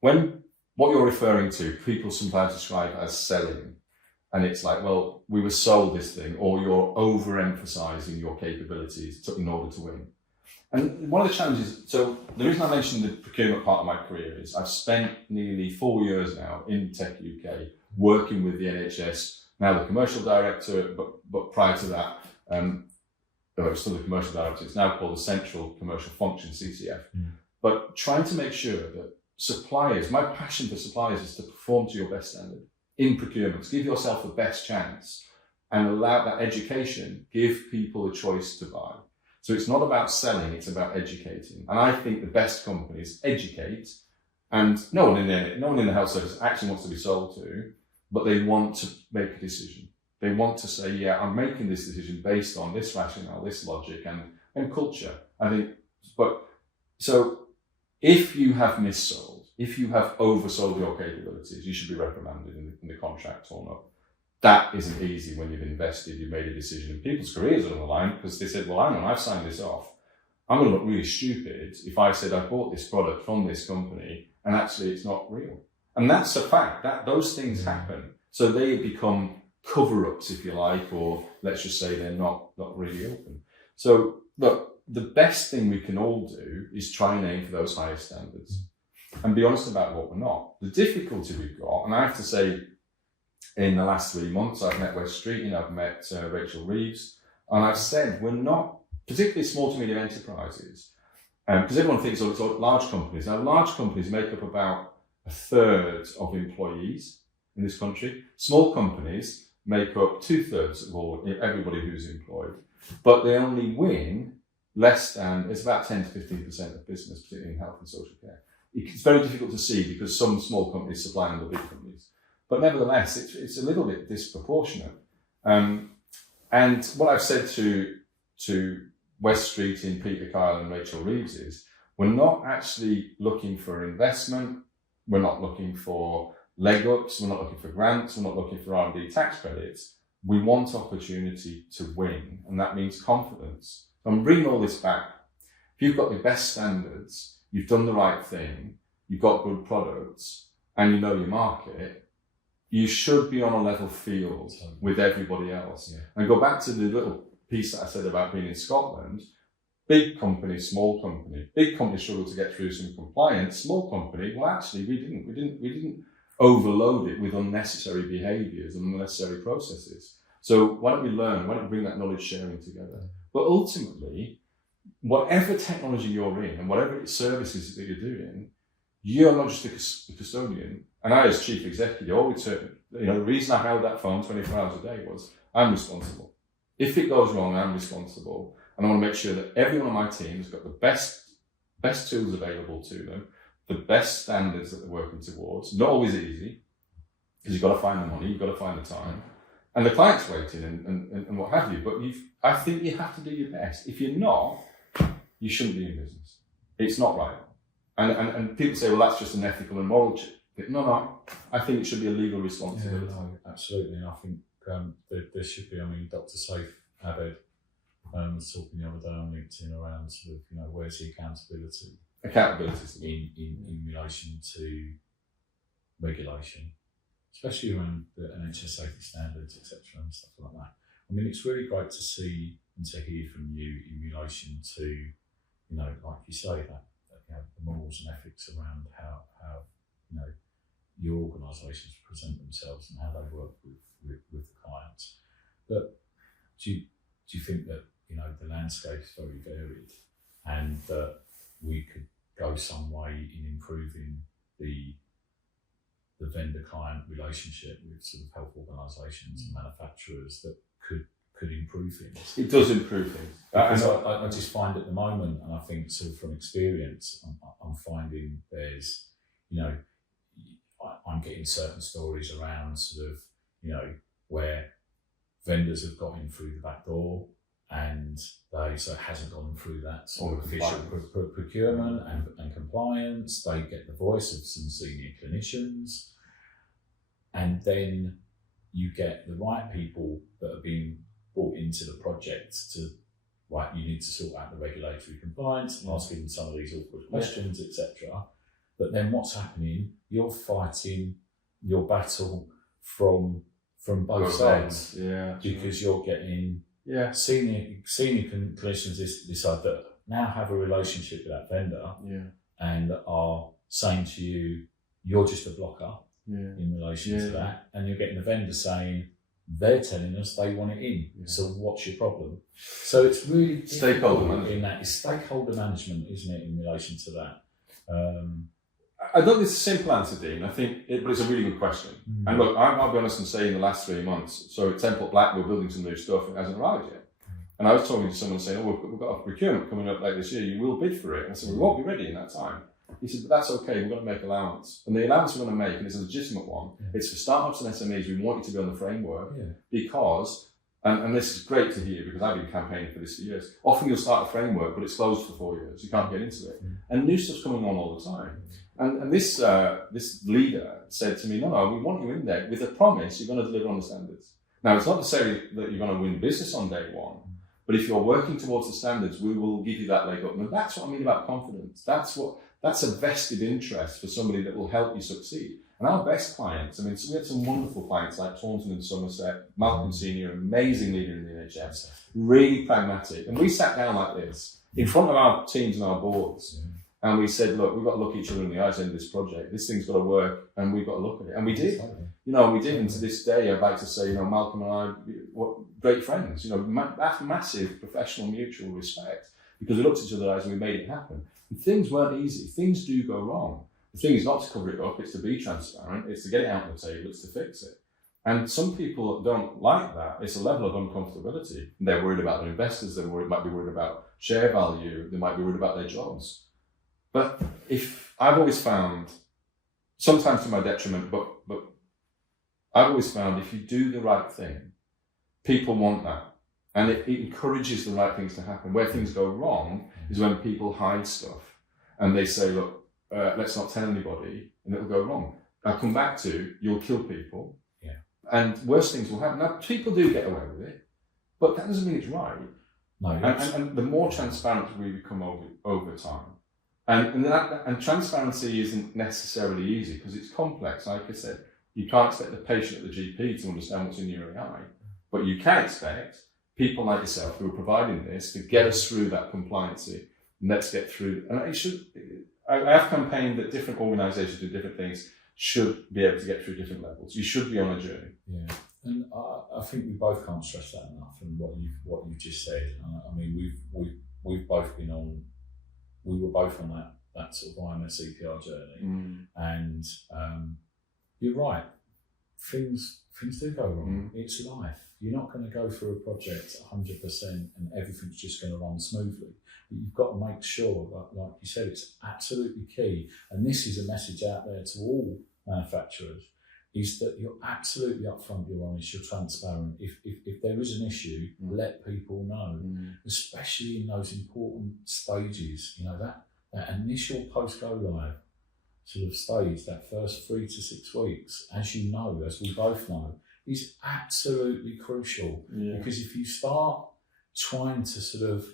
when what you're referring to, people sometimes describe as selling, and it's like, well, we were sold this thing, or you're overemphasizing your capabilities in order to win. And one of the challenges, so the reason I mentioned the procurement part of my career is I've spent nearly 4 years now in Tech UK working with the NHS, now the commercial director, but prior to that, I was still the commercial director. It's now called the Central Commercial Function, CCF. But trying to make sure that suppliers, my passion for suppliers is to perform to your best standard in procurement, give yourself the best chance and allow that education, give people a choice to buy. So it's not about selling, it's about educating. And I think the best companies educate, and no one in the health service actually wants to be sold to, but they want to make a decision. They want to say, yeah, I'm making this decision based on this rationale, this logic, and culture. I think, but so if you have missold, if you have oversold your capabilities, you should be reprimanded in the contract or not. That isn't easy when you've invested, you've made a decision, and people's careers are on the line because they said, well, hang on, I've signed this off. I'm going to look really stupid if I said I bought this product from this company and actually it's not real. And that's a fact, that those things happen. So they become cover-ups, if you like, or let's just say they're not really open. So look, the best thing we can all do is try and aim for those higher standards and be honest about what we're not. The difficulty we've got, and I have to say, in the last 3 months, I've met Wes Streeting, I've met Rachel Reeves, and I've said we're not, particularly small to medium enterprises, because everyone thinks it's large companies. Now, large companies make up about a third of employees in this country. Small companies make up 2/3 of everybody who's employed, but they only win less than, it's about 10 to 15% of business, particularly in health and social care. It's very difficult to see because some small companies supply under big companies. But nevertheless, it's a little bit disproportionate. And what I've said to Wes Streeting, Peter Kyle and Rachel Reeves is, we're not actually looking for investment, we're not looking for leg ups, we're not looking for grants, we're not looking for R&D tax credits. We want opportunity to win, and that means confidence. I'm bringing all this back. If you've got the best standards, you've done the right thing, you've got good products, and you know your market, you should be on a level field with everybody else. Yeah. And go back to the little piece that I said about being in Scotland. Big company, small company. Big company struggle to get through some compliance. Small company, well, actually, we didn't overload it with unnecessary behaviours and unnecessary processes. So why don't we learn? Why don't we bring that knowledge sharing together? But ultimately, whatever technology you're in and whatever services that you're doing, you're not just a custodian. And I, as chief executive, always said, the reason I held that phone 24 hours a day was I'm responsible. If it goes wrong, I'm responsible. And I want to make sure that everyone on my team has got the best tools available to them, the best standards that they're working towards. Not always easy, because you've got to find the money, you've got to find the time. And the client's waiting and what have you. But I think you have to do your best. If you're not, you shouldn't be in business. It's not right. And people say, well, that's just an ethical and moral No, I think it should be a legal responsibility. Yeah, no, absolutely. And I think there should be, Dr. Saif Abed was talking the other day on LinkedIn around sort of, where's the accountability? Accountability in relation to regulation, especially around the NHS safety standards, etc. and stuff like that. It's really great to see and to hear from you in relation to, like you say, that the morals and ethics around how your organisations present themselves and how they work with the clients. But do you think that the landscape is very varied and that we could go some way in improving the vendor-client relationship with sort of health organisations and manufacturers that could improve things? It does improve things. Because I just find at the moment, and I think sort of from experience, I'm finding there's, I'm getting certain stories around sort of, where vendors have got in through the back door and so it hasn't gone through that sort of official procurement and compliance. They get the voice of some senior clinicians, and then you get the right people that are being brought into the project to, right, you need to sort out the regulatory compliance and asking some of these awkward questions, etc. But then what's happening? You're fighting your battle from both sides, because you're getting senior clinicians decide that now have a relationship with that vendor and are saying to you, you're just a blocker in relation to that, and you're getting the vendor saying they're telling us they want it in. So what's your problem? So it's really stakeholder management. In that, it's stakeholder management, isn't it, in relation to that? I don't think it's a simple answer, Dean. I think, but it's a really good question. And look, I'll be honest and say in the last 3 months, so at Temple Black, we're building some new stuff, it hasn't arrived yet. And I was talking to someone saying, we've got a procurement coming up later this year, you will bid for it. And I said, we won't be ready in that time. He said, but that's okay, we're going to make allowance. And the allowance we're going to make, and it's a legitimate one, it's for startups and SMEs, we want you to be on the framework because, and this is great to hear because I've been campaigning for this for years, often you'll start a framework, but it's closed for 4 years, you can't get into it. And new stuff's coming on all the time. And this leader said to me, no, we want you in there with a promise you're going to deliver on the standards. Now, it's not necessarily that you're going to win business on day one, but if you're working towards the standards, we will give you that leg up. And that's what I mean about confidence. That's a vested interest for somebody that will help you succeed. And our best clients, I mean, so we had some wonderful clients like Taunton and Somerset, Malcolm Senior, amazing leader in the NHS, really pragmatic. And we sat down like this in front of our teams and our boards. And we said, look, we've got to look each other in the eyes in this project. This thing's got to work, and we've got to look at it. And we did. We did. And to this day, I'd like to say, Malcolm and I, great friends. That's massive professional mutual respect because we looked at each other's eyes and we made it happen. And things weren't easy. Things do go wrong. The thing is not to cover it up. It's to be transparent. It's to get it out on the table. It's to fix it. And some people don't like that. It's a level of uncomfortability. They're worried about their investors. They might be worried about share value. They might be worried about their jobs. But if I've always found, sometimes to my detriment, but I've always found if you do the right thing, people want that. And it encourages the right things to happen. Where things go wrong is when people hide stuff and they say, look, let's not tell anybody, and it'll go wrong. I'll come back to, you'll kill people. And worse things will happen. Now, people do get away with it, but that doesn't mean it's right. No, and the more transparent we become over time, and transparency isn't necessarily easy because it's complex. Like I said, you can't expect the patient at the GP to understand what's in your AI, but you can expect people like yourself who are providing this to get us through that compliancy. And let's get through. And I have campaigned that different organisations do different things, should be able to get through different levels. You should be on a journey. Yeah, and I think we both can't stress that enough. And what you've just said. I mean, we've both been on. We were both on that sort of IMS EPR journey, and you're right. Things do go wrong. It's life. You're not going to go through a project 100% and everything's just going to run smoothly. But you've got to make sure, like you said, it's absolutely key. And this is a message out there to all manufacturers, is that you're absolutely upfront, you're honest, you're transparent. If there is an issue, let people know, especially in those important stages. That initial post-go live sort of stage, that first 3 to 6 weeks, as you know, as we both know, is absolutely crucial. Because if you start trying to sort of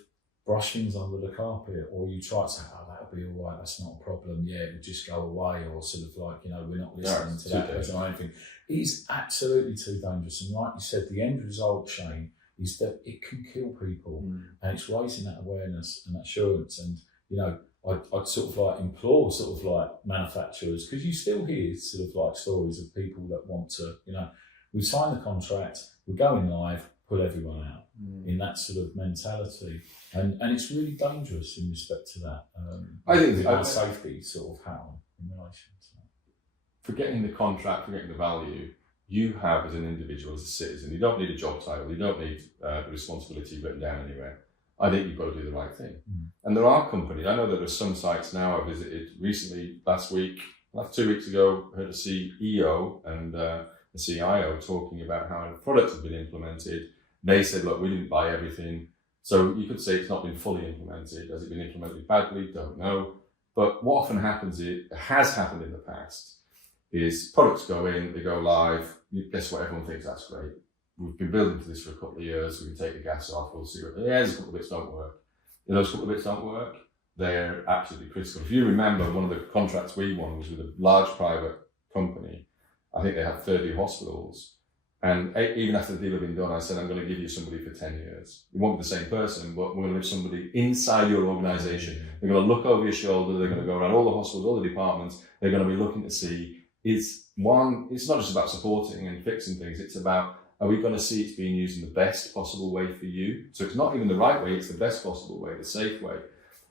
brush things under the carpet, or you try to say, oh, that'll be all right, that's not a problem, yeah, it'll just go away, or sort of like, we're not listening to that person or anything, it's absolutely too dangerous. And like you said, the end result, Shane, is that it can kill people, and it's raising that awareness and assurance. And I'd sort of like implore sort of like manufacturers, because you still hear sort of like stories of people that want to, we sign the contract, we're going live, pull everyone out in that sort of mentality. And it's really dangerous in respect to that. I think our safety sort of hat on in relation to that. Forgetting the contract, forgetting the value, you have as an individual, as a citizen, you don't need a job title, you don't need the responsibility written down anywhere. I think you've got to do the right thing. And there are companies, I know that there's some sites now I visited recently, last 2 weeks ago, I heard a CEO and a CIO talking about how the products have been implemented. They said, look, we didn't buy everything. So you could say it's not been fully implemented. Has it been implemented badly? Don't know. But what often happens, it has happened in the past, is products go in, they go live. Guess what? Everyone thinks that's great. We've been building to this for a couple of years. We can take the gas off. We'll see. There's a couple of bits don't work. Those couple of bits don't work. They're absolutely critical. If you remember, one of the contracts we won was with a large private company. I think they had 30 hospitals. And even after the deal had been done, I said, I'm going to give you somebody for 10 years. It won't be the same person, but we're going to have somebody inside your organisation. They're going to look over your shoulder. They're going to go around all the hospitals, all the departments. They're going to be looking to see, it's not just about supporting and fixing things. It's about, are we going to see it's being used in the best possible way for you? So it's not even the right way, it's the best possible way, the safe way.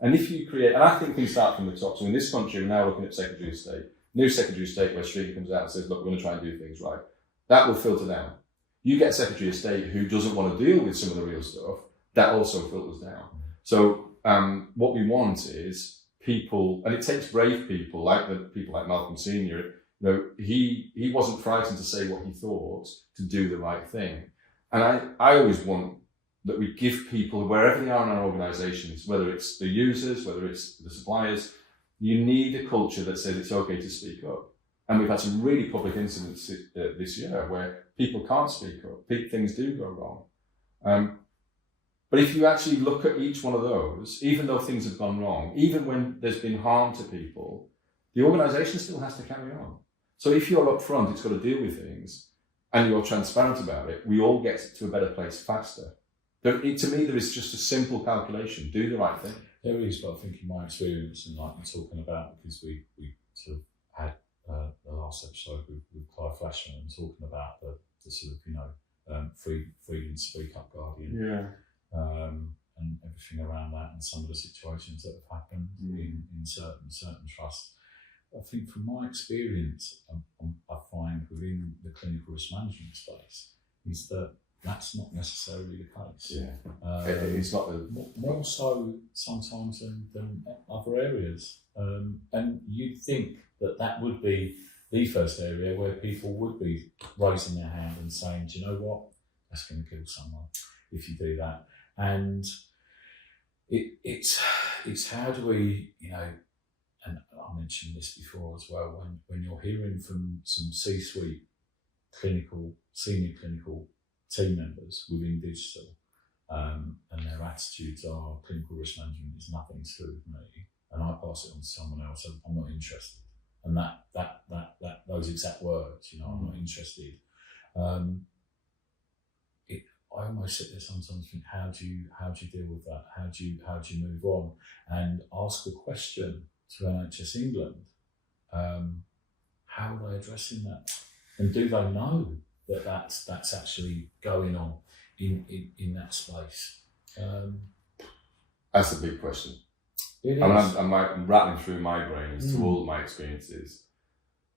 And if you create, and I think things start from the top. So in this country, we're now looking at Secretary of State. New Secretary of State where Street comes out and says, look, we're going to try and do things right. That will filter down. You get a Secretary of State who doesn't want to deal with some of the real stuff, that also filters down. So what we want is people, and it takes brave people, like the people like Malcolm Senior. You know, he wasn't frightened to say what he thought, to do the right thing. And I always want that we give people, wherever they are in our organisations, whether it's the users, whether it's the suppliers, you need a culture that says it's okay to speak up. And we've had some really public incidents this year where people can't speak up, things do go wrong. But if you actually look at each one of those, even though things have gone wrong, even when there's been harm to people, the organisation still has to carry on. So if you're upfront, it's got to deal with things, and you're transparent about it, we all get to a better place faster. To me, there is just a simple calculation: do the right thing. There is, but I think in my experience, and like you're talking about, because we sort of had the last episode with Clive Flashman and talking about the sort of, freedom to speak up guardian, and everything around that, and some of the situations that have happened in certain trusts. I think from my experience, I find within the clinical risk management space is that that's not necessarily the case. It's not more so sometimes than other areas. And you'd think that would be the first area where people would be raising their hand and saying, do you know what, that's going to kill someone if you do that. And it's how do we, and I mentioned this before as well, when you're hearing from some C-suite senior clinical team members within digital, and their attitudes are clinical risk management is nothing to do with me, and I pass it on to someone else, I'm not interested. And that those exact words, I'm not interested. I almost sit there sometimes and think, how do you deal with that? How do you move on? And ask the question to NHS England, how are they addressing that? And do they know that that's actually going on in that space? That's a big question. I'm rattling through my brain as to all of my experiences.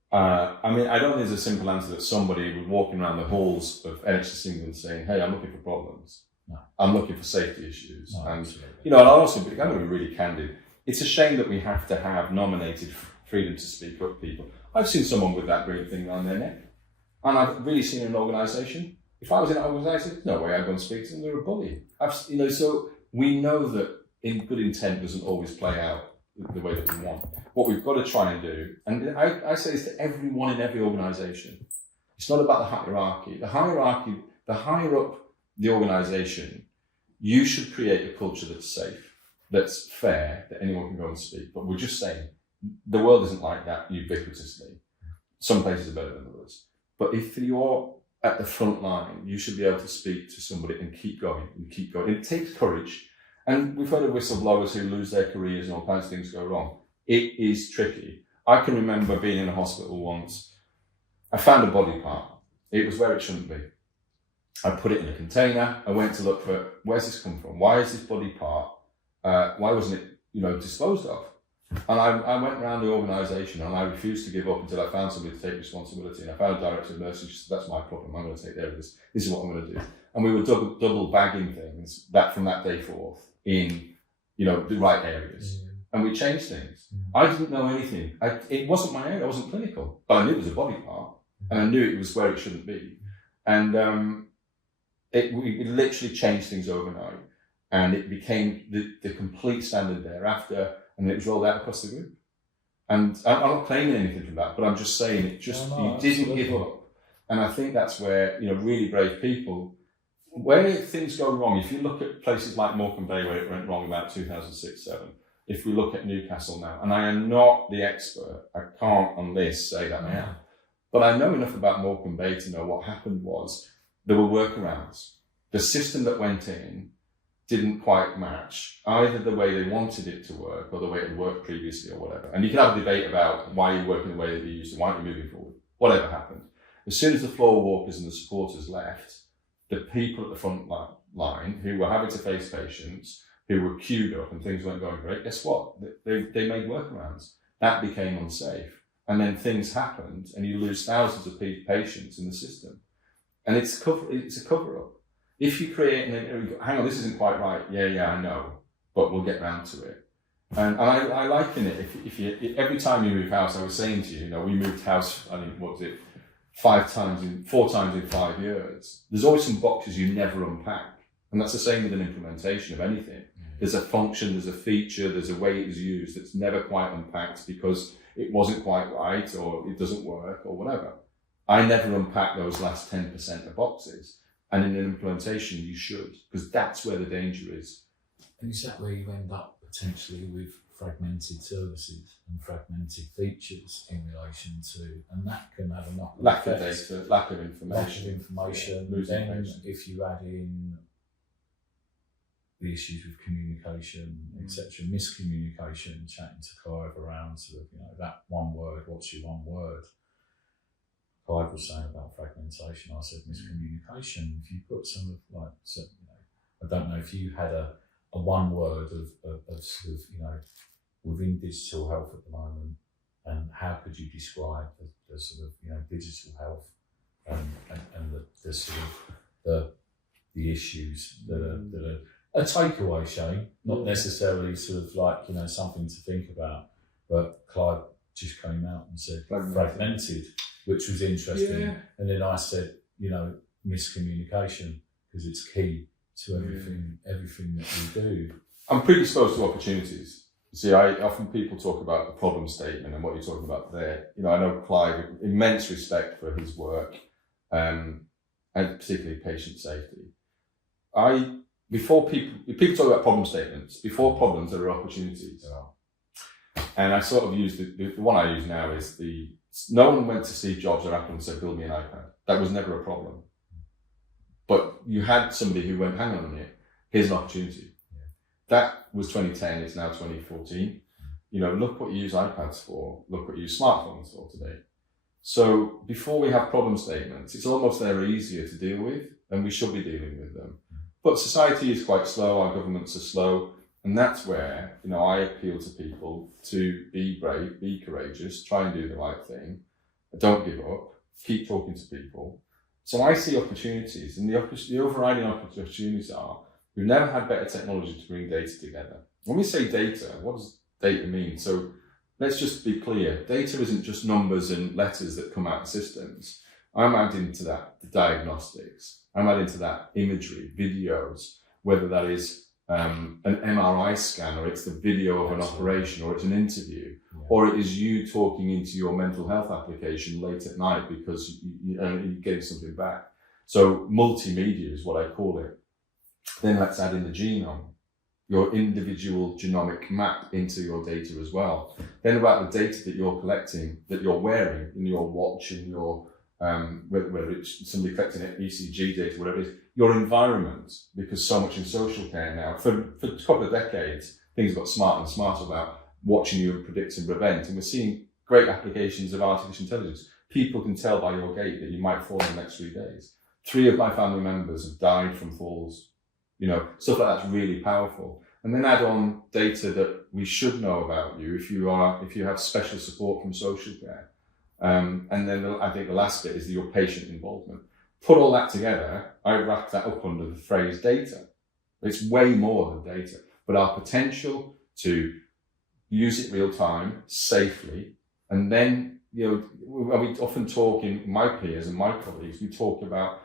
I don't think there's a simple answer that somebody was walking around the halls of NHS England saying, hey, I'm looking for problems. No. I'm looking for safety issues. No, and, absolutely. and I'll also I'm going to be really candid. It's a shame that we have to have nominated freedom to speak up people. I've seen someone with that green thing around their neck. And I've really seen an organisation. If I was in an organisation, no way I'd go and speak to them. They're a bully. So we know that in good intent doesn't always play out the way that we want. What we've got to try and do, and I say this to everyone in every organisation, it's not about the hierarchy. The higher up the organisation, you should create a culture that's safe, that's fair, that anyone can go and speak. But we're just saying, the world isn't like that ubiquitously. Some places are better than others. But if you're at the front line, you should be able to speak to somebody and keep going and keep going. It takes courage. And we've heard of whistleblowers who lose their careers and all kinds of things go wrong. It is tricky. I can remember being in a hospital once. I found a body part. It was where it shouldn't be. I put it in a container. I went to look for, where's this come from? Why is this body part? Why wasn't it, disposed of? And I went around the organisation and I refused to give up until I found somebody to take responsibility. And I found a director of nursing. She said, that's my problem. I'm going to take care of this. This is what I'm going to do. And we were double bagging things from that day forth in, the right areas. And we changed things. I didn't know anything. It wasn't my area. I wasn't clinical. But I knew it was a body part. And I knew it was where it shouldn't be. And we literally changed things overnight. And it became the complete standard thereafter. And it was rolled out across the group. And I'm not claiming anything from that, but I'm just saying you didn't give up. And I think that's where, really brave people, where things go wrong, if you look at places like Morecambe Bay where it went wrong about 2006-07, if we look at Newcastle now, and I am not the expert, I can't on this say that I am, but I know enough about Morecambe Bay to know what happened was there were workarounds. The system that went in didn't quite match either the way they wanted it to work or the way it worked previously or whatever. And you can have a debate about why you're working the way that you used to, why aren't you moving forward? Whatever happened. As soon as the floor walkers and the supporters left, the people at the front line who were having to face patients, who were queued up and things weren't going great, guess what? They made workarounds. That became unsafe. And then things happened and you lose thousands of patients in the system. And it's a cover-up. If you create hang on, this isn't quite right. Yeah, I know, but we'll get round to it. And I liken it, if every time you move house, I was saying to you, we moved house, I think, what was it, 4 times in 5 years. There's always some boxes you never unpack. And that's the same with an implementation of anything. There's a function, there's a feature, there's a way it's used that's never quite unpacked because it wasn't quite right or it doesn't work or whatever. I never unpack those last 10% of boxes. And in an implementation, you should, because that's where the danger is. And is that where you end up potentially with fragmented services and fragmented features in relation to, and that can have a lack of data, lack of information. Then if you add in the issues with communication, etc., miscommunication, chatting to Clive around sort of, that one word, what's your one word? Clive was saying about fragmentation, I said miscommunication. If you put some of I don't know if you had a one word of sort of, within digital health at the moment, and how could you describe the sort of, digital health and the sort of the issues that are a takeaway, Shane, not necessarily sort of like, something to think about, but Clive just came out and said fragmented, which was interesting. Yeah. And then I said, miscommunication, because it's key to everything that we do. I'm predisposed to opportunities. See, often people talk about the problem statement and what you're talking about there. I know Clive, immense respect for his work, and particularly patient safety. Before people talk about problem statements, before problems there are opportunities. Yeah. And I sort of use the one I use now is no one went to Steve Jobs or Apple and said, build me an iPad. That was never a problem. But you had somebody who went, hang on a minute, here's an opportunity. Yeah. That was 2010, it's now 2014. Look what you use iPads for, look what you use smartphones for today. So before we have problem statements, it's almost they're easier to deal with, and we should be dealing with them. But society is quite slow, our governments are slow, and that's where, I appeal to people to be brave, be courageous, try and do the right thing, don't give up, keep talking to people. So I see opportunities, and the overriding opportunities are, we've never had better technology to bring data together. When we say data, what does data mean? So let's just be clear, data isn't just numbers and letters that come out of systems. I'm adding to that the diagnostics. I'm adding to that imagery, videos, whether that is an MRI scan, or it's the video of an operation, or it's an interview, or it is you talking into your mental health application late at night because you're getting something back. So multimedia is what I call it. Then let's add in the genome, your individual genomic map into your data as well. Then about the data that you're collecting, that you're wearing in your watch, in your whether it's somebody collecting ECG data, whatever it is, your environment, because so much in social care now, for a couple of decades, things got smarter and smarter about watching you and predict and prevent, and we're seeing great applications of artificial intelligence. People can tell by your gait that you might fall in the next 3 days. 3 of my family members have died from falls. Stuff like that's really powerful. And then add on data that we should know about you if you have special support from social care. And then I think the last bit is your patient involvement. Put all that together, I wrap that up under the phrase data. It's way more than data, but our potential to use it real time, safely, and then, we often talk in my peers and my colleagues, we talk about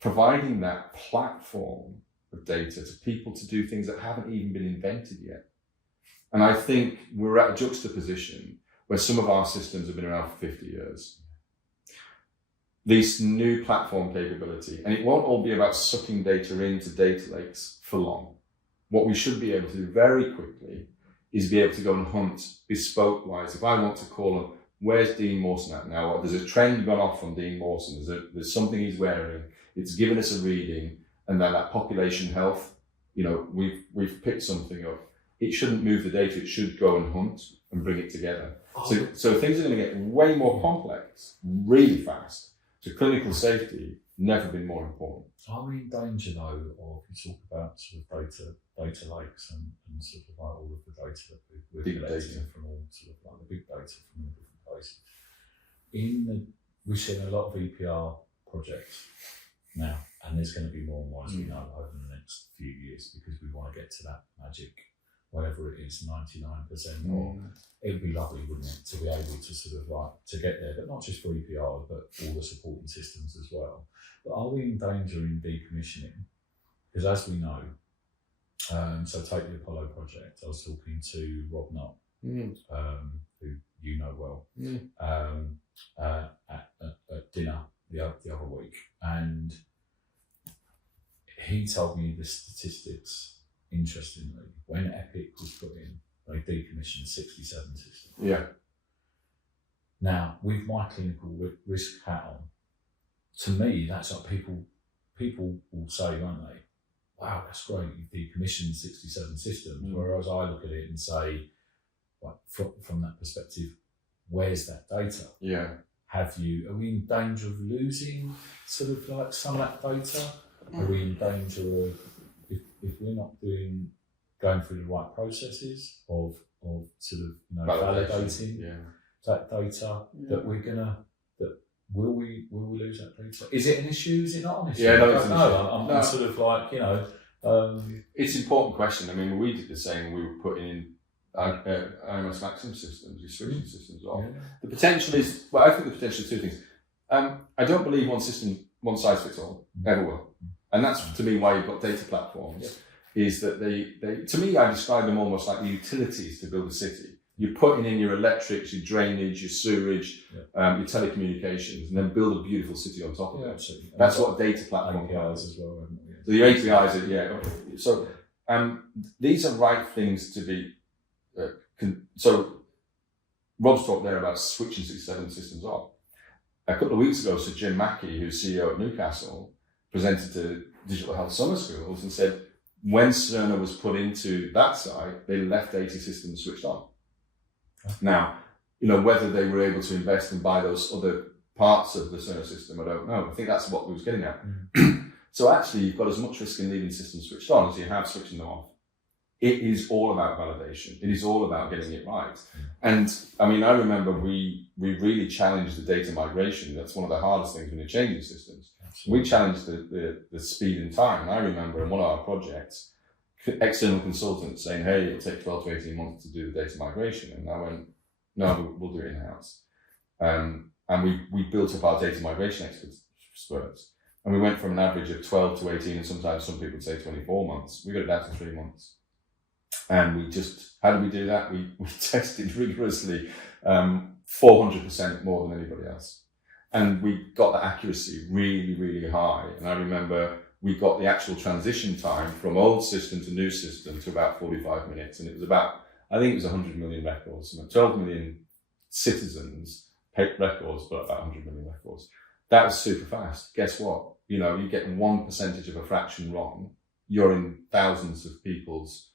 providing that platform of data to people to do things that haven't even been invented yet. And I think we're at a juxtaposition where some of our systems have been around for 50 years. This new platform capability, and it won't all be about sucking data into data lakes for long. What we should be able to do very quickly is be able to go and hunt bespoke-wise. If I want to call him, where's Dean Mawson at now? Or there's a trend gone off on Dean Mawson. There's something he's wearing. It's given us a reading, and then that population health, we've picked something up. It shouldn't move the data. It should go and hunt and bring it together. So things are going to get way more complex, really fast. So clinical safety, never been more important. Are we in danger though, or if you talk about sort of data lakes and sort of like all of the data that we're collecting from all sort of like the big data from all different places? We've seen a lot of EPR projects now, and there's going to be more and more as we know over the next few years, because we want to get to that magic whatever it is, 99%, or it would be lovely, wouldn't it, to be able to sort of like to get there, but not just for EPR, but all the supporting systems as well. But are we in danger in decommissioning? Because as we know, so take the Apollo project. I was talking to Rob Nutt, who you know well, at dinner the other week, and he told me the statistics. Interestingly, when EPIC was put in, they decommissioned 67 systems. Yeah. Now, with my clinical risk hat on, to me, that's like people will say, won't they? Wow, that's great, you've decommissioned 67 systems. Whereas I look at it and say, well, from that perspective, where's that data? Yeah. Are we in danger of losing sort of like some of that data? Are we in danger of, if we're not going through the right processes of sort of validating that data, that we're gonna, that will we lose that data? Is it an issue? Is it not an issue? Yeah, no, I don't know. I'm sort of like, it's an important question. I mean, we did the same. We were putting in IMS maximum systems, these switching systems off. Yeah. The potential is, well, I think the potential is two things. I don't believe one size fits all, ever will. And that's, to me, why you've got data platforms, is that they, to me, I describe them almost like the utilities to build a city. You're putting in your electrics, your drainage, your sewage, your telecommunications, and then build a beautiful city on top of it. Absolutely. That's what a data platform APIs as well. So the APIs are, So these are right things to be, so Rob's talked there about switching 67 systems off. A couple of weeks ago, Sir Jim Mackey, who's CEO at Newcastle, presented to Digital Health Summer Schools and said, when Cerner was put into that site, they left 80 systems switched on. Now, whether they were able to invest and buy those other parts of the Cerner system, I don't know. I think that's what we was getting at. So actually, you've got as much risk in leaving systems switched on as you have switching them off. It is all about validation. It is all about getting it right. And I mean, I remember we really challenged the data migration. That's one of the hardest things when you're changing systems. Absolutely. We challenged the speed and time. And I remember in one of our projects, external consultants saying, hey, it'll take 12 to 18 months to do the data migration. And I went, no, we'll do it in-house. And we built up our data migration experts. And we went from an average of 12 to 18, and sometimes some people would say 24 months. We got it down to 3 months. And how did we do that? We tested rigorously, 400% more than anybody else. And we got the accuracy really, really high. And I remember we got the actual transition time from old system to new system to about 45 minutes. And it was about, I think it was 100 million records, 12 million citizens paper records, but about 100 million records. That was super fast. Guess what? You get 1% of a fraction wrong, you're in thousands of people's.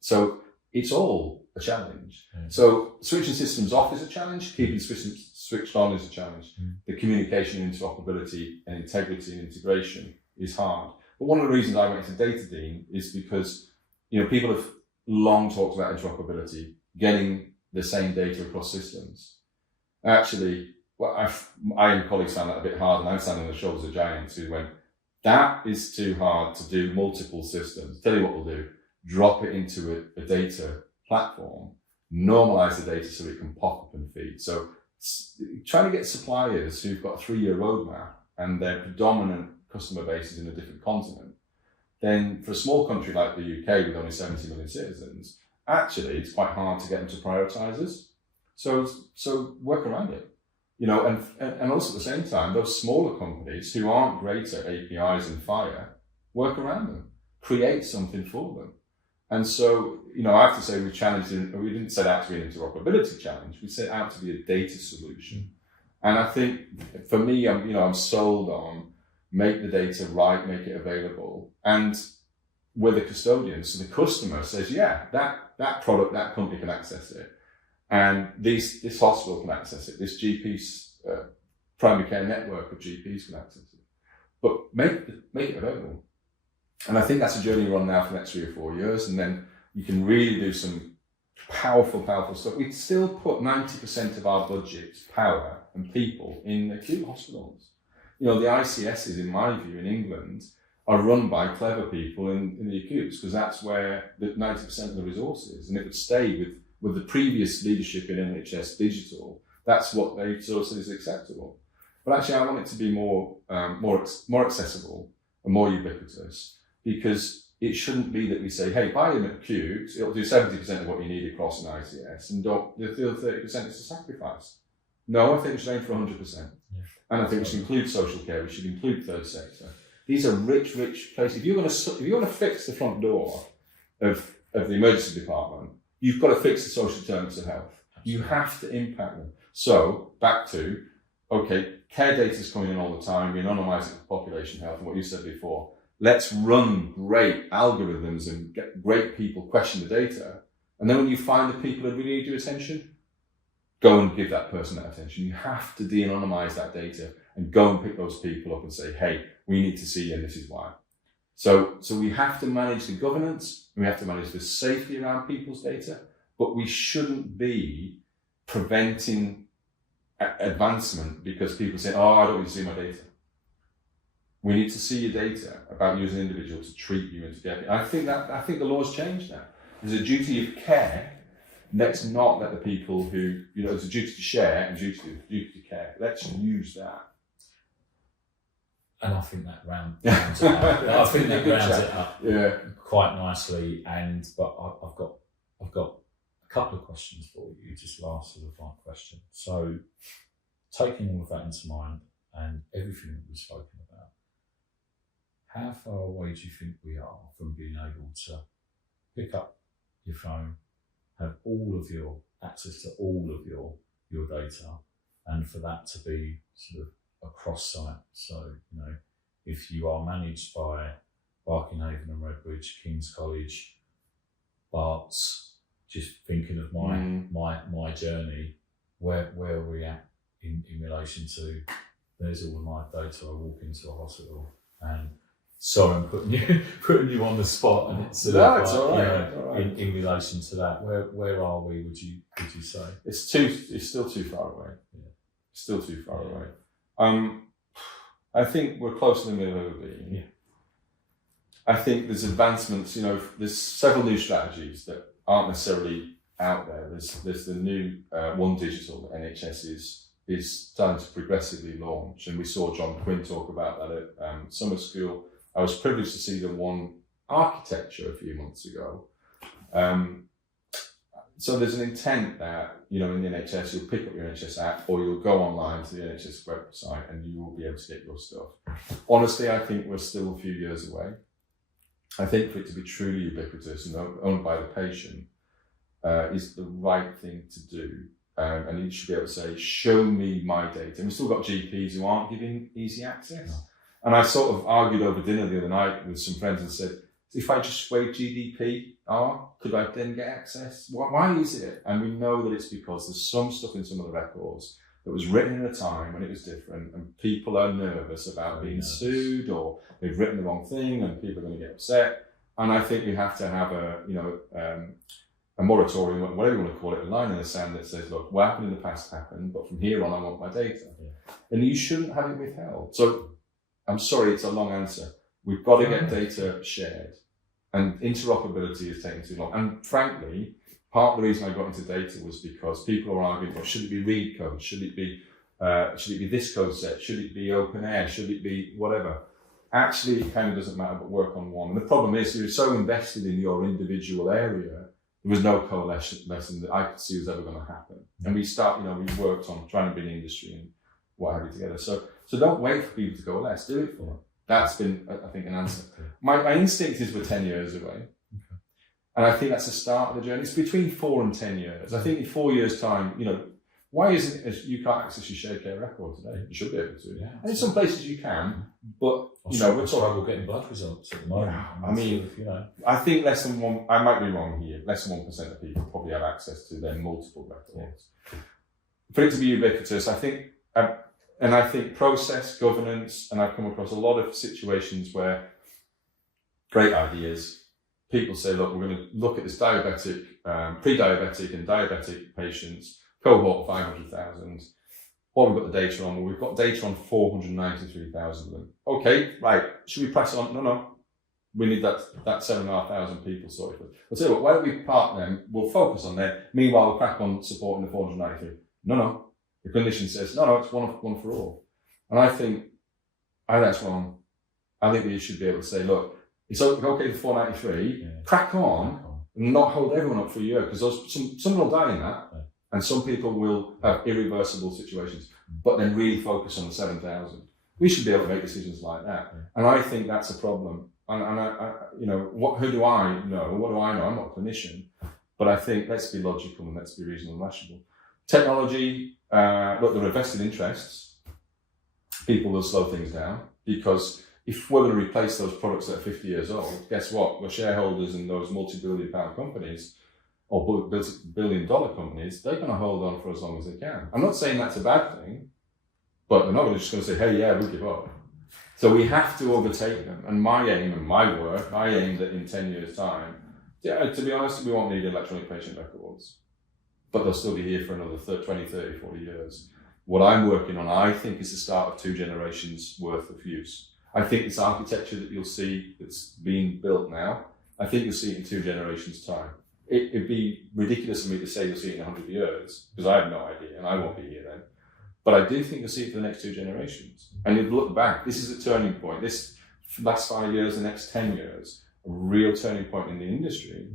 So it's all a challenge. So switching systems off is a challenge, keeping systems switched on is a challenge. The communication, interoperability and integrity and integration is hard. But one of the reasons I went to Data Dean is because, people have long talked about interoperability, getting the same data across systems. Actually, I and colleagues found that a bit hard, and I'm standing on the shoulders of giants who went, that is too hard to do multiple systems. Tell you what we'll do. Drop it into a data platform, normalize the data so it can pop up and feed. So trying to get suppliers who've got a 3-year roadmap and their predominant customer base is in a different continent, then for a small country like the UK with only 70 million citizens, actually it's quite hard to get them to prioritize us. So work around it. And also at the same time, those smaller companies who aren't great at APIs and FHIR, work around them, create something for them. And so, I have to say we didn't set out to be an interoperability challenge, we set out to be a data solution. And I think for me, I'm sold on make the data right, make it available. And we're the custodians, so the customer says, yeah, that product, that company can access it. And this hospital can access it, this GP's primary care network of GPs can access it. But make it available. And I think that's a journey we're on now for the next 3 or 4 years. And then you can really do some powerful stuff. We still put 90% of our budget, power and people in acute hospitals. The ICSs, in my view, in England, are run by clever people in the acutes, because that's where the 90% of the resource is, and it would stay with the previous leadership in NHS digital. That's what they sort of said is acceptable. But actually, I want it to be more accessible and more ubiquitous, because it shouldn't be that we say, hey, buy an acute, it'll do 70% of what you need across an ICS, and the other 30% is a sacrifice. No, I think we should aim for 100%. Yeah. And I think we should include social care, we should include third sector. These are rich places. If you're going to fix the front door of the emergency department, you've got to fix the social determinants of health. You have to impact them. So, back to, okay, care data is coming in all the time, we anonymise population health, and what you said before. Let's run great algorithms and get great people question the data. And then when you find the people that really need your attention, go and give that person that attention. You have to de-anonymise that data and go and pick those people up and say, hey, we need to see you and this is why. So we have to manage the governance, we have to manage the safety around people's data, but we shouldn't be preventing advancement because people say, oh, I don't want to see my data. We need to see your data about you as an individual to treat you and to get it. I think the law's changed now. There's a duty of care. Let's not let the people who, there's a duty to share and duty to care. Let's use that. And I think that rounds it up. I think that rounds it up quite nicely. But I've got a couple of questions for you, just last sort of one question. So, taking all of that into mind and everything that we've spoken about, how far away do you think we are from being able to pick up your phone, have all of your access to all of your data, and for that to be sort of across site? So, if you are managed by Barkinghaven and Redbridge, King's College, Barts, just thinking of my journey, where are we at in relation to, there's all of my data, I walk into a hospital and sorry, I'm putting you on the spot, and it's all right. In relation to that, where are we? Would you say it's still too far away? Yeah. Still too far away. I think we're closer than we've ever been. Yeah. I think there's advancements. There's several new strategies that aren't necessarily out there. There's the new One Digital that NHS is starting to progressively launch, and we saw John Quinn talk about that at summer school. I was privileged to see the One architecture a few months ago. So there's an intent that, in the NHS, you'll pick up your NHS app or you'll go online to the NHS website and you will be able to get your stuff. Honestly, I think we're still a few years away. I think for it to be truly ubiquitous and owned by the patient is the right thing to do. And you should be able to say, show me my data. And we've still got GPs who aren't giving easy access. No. And I sort of argued over dinner the other night with some friends and said, if I just waive GDPR, could I then get access? Why is it? And we know that it's because there's some stuff in some of the records that was written at a time when it was different, and people are nervous about being sued, or they've written the wrong thing and people are going to get upset. And I think we have to have a moratorium, whatever you want to call it, a line in the sand that says, look, what happened in the past happened, but from here on I want my data. Yeah. And you shouldn't have it withheld. So I'm sorry, it's a long answer. We've got to get data shared, and interoperability is taking too long. And frankly, part of the reason I got into data was because people are arguing, well, should it be read code? Should it be this code set? Should it be open air? Should it be whatever? Actually, it kind of doesn't matter, but work on one. And the problem is, you're so invested in your individual area, there was no coalescence that I could see was ever going to happen. And we worked on trying to bring industry and what have you together. So don't wait for people to coalesce, do it for them. That's been, I think, an answer. My instinct is we're 10 years away. Okay. And I think that's the start of the journey. It's between 4 and 10 years. I think in 4 years' time, why isn't it you can't access your shared care record today? You should be able to. Yeah, and in some places you can, but we're talking getting blood results at the moment. I think less than one. I might be wrong here. Less than 1% of people probably have access to their multiple records. Yeah. For it to be ubiquitous, I think. And I think process, governance, and I've come across a lot of situations where great ideas, people say, look, we're going to look at this diabetic, pre-diabetic and diabetic patients, cohort 500,000. what have we got the data on? Well, we've got data on 493,000 of them. Okay, right. Should we press on? No. We need that 7,500 people sorted. I'll tell you what, why don't we park them? We'll focus on them. Meanwhile, we'll crack on supporting the 493. No. The condition says, no, it's one for all. And I think that's wrong. I think we should be able to say, look, it's okay for 493, crack on, and not hold everyone up for a year, because someone will die in that, and some people will have irreversible situations, but then really focus on the 7,000. We should be able to make decisions like that. And I think that's a problem. And I who do I know? What do I know? I'm not a clinician, but I think let's be logical and let's be reasonable and rational. Technology, look, there are vested interests. People will slow things down, because if we're going to replace those products that are 50 years old, guess what? The shareholders in those multi-billion-pound companies or billion-dollar companies, they're going to hold on for as long as they can. I'm not saying that's a bad thing, but they're not just going to say, hey, yeah, we'll give up. So we have to overtake them. And my aim and my work, I aim that in 10 years' time, to be honest, we won't need electronic patient records, but they'll still be here for another 20, 30, 40 years. What I'm working on, I think, is the start of 2 generations worth of use. I think this architecture that you'll see that's being built now, I think you'll see it in 2 generations' time. It'd be ridiculous for me to say you'll see it in 100 years, because I have no idea, and I won't be here then. But I do think you'll see it for the next 2 generations. And you'd look back, this is a turning point. This last 5 years, the next 10 years, a real turning point in the industry,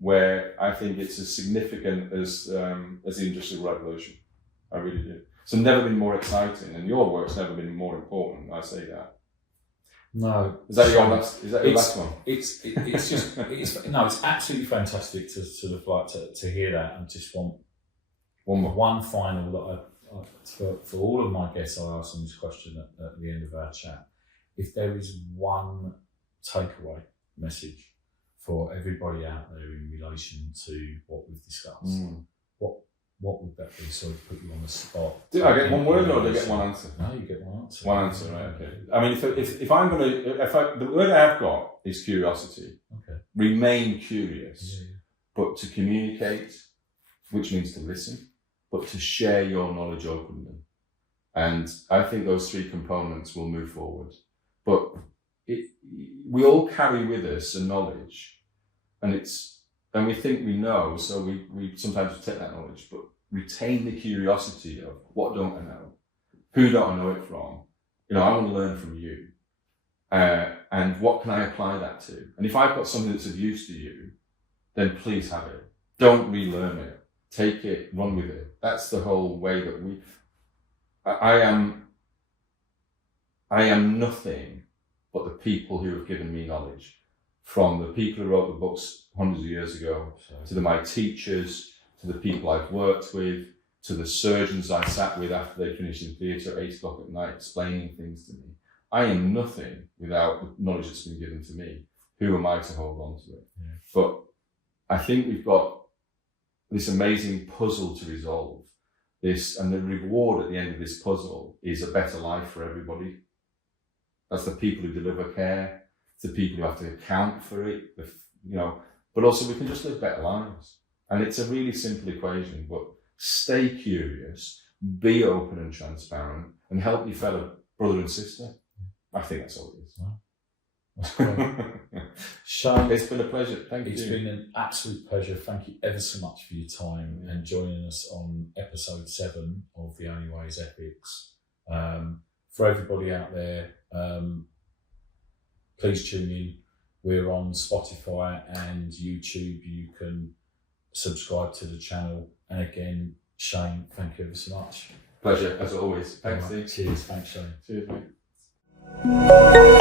where I think it's as significant as the Industrial Revolution. I really do. So never been more exciting, and your work's never been more important. I say that. No, is that your last? Is that your last one? It's absolutely fantastic to sort of like to hear that, and just want one final that for all of my guests, I ask them this question at the end of our chat. If there is one takeaway message for everybody out there in relation to what we've discussed, what would that be? So to put you on the spot. Do I get one word or do I get one answer? No, you get one answer. One answer, right? Okay. I mean, if I'm going to, the word I've got is curiosity. Okay. Remain curious, but to communicate, which means to listen, but to share your knowledge openly. And I think those 3 components will move forward. But we all carry with us a knowledge, and we think we know, so we sometimes take that knowledge, but retain the curiosity of what don't I know? Who don't I know it from? I want to learn from you. And what can I apply that to? And if I've got something that's of use to you, then please have it. Don't relearn it. Take it, run with it. That's the whole way that I am nothing but the people who have given me knowledge. From the people who wrote the books hundreds of years ago, to my teachers, to the people I've worked with, to the surgeons I sat with after they finished in theatre at 8 o'clock at night explaining things to me. I am nothing without the knowledge that's been given to me. Who am I to hold on to it? Yeah. But I think we've got this amazing puzzle to resolve. And the reward at the end of this puzzle is a better life for everybody. That's the people who deliver care. The people who have to account for it, but also we can just live better lives. And it's a really simple equation, but stay curious, be open and transparent, and help your fellow brother and sister. I think that's all it is. Wow. That's great. Shane, it's been a pleasure. Thank you. It's been an absolute pleasure. Thank you ever so much for your time and joining us on episode 7 of The Only Way is Ethics. For everybody out there, please tune in. We're on Spotify and YouTube. You can subscribe to the channel. And again, Shane, thank you ever so much. Pleasure, as always. Thanks, Steve. Cheers. Thanks, Shane. Cheers, mate.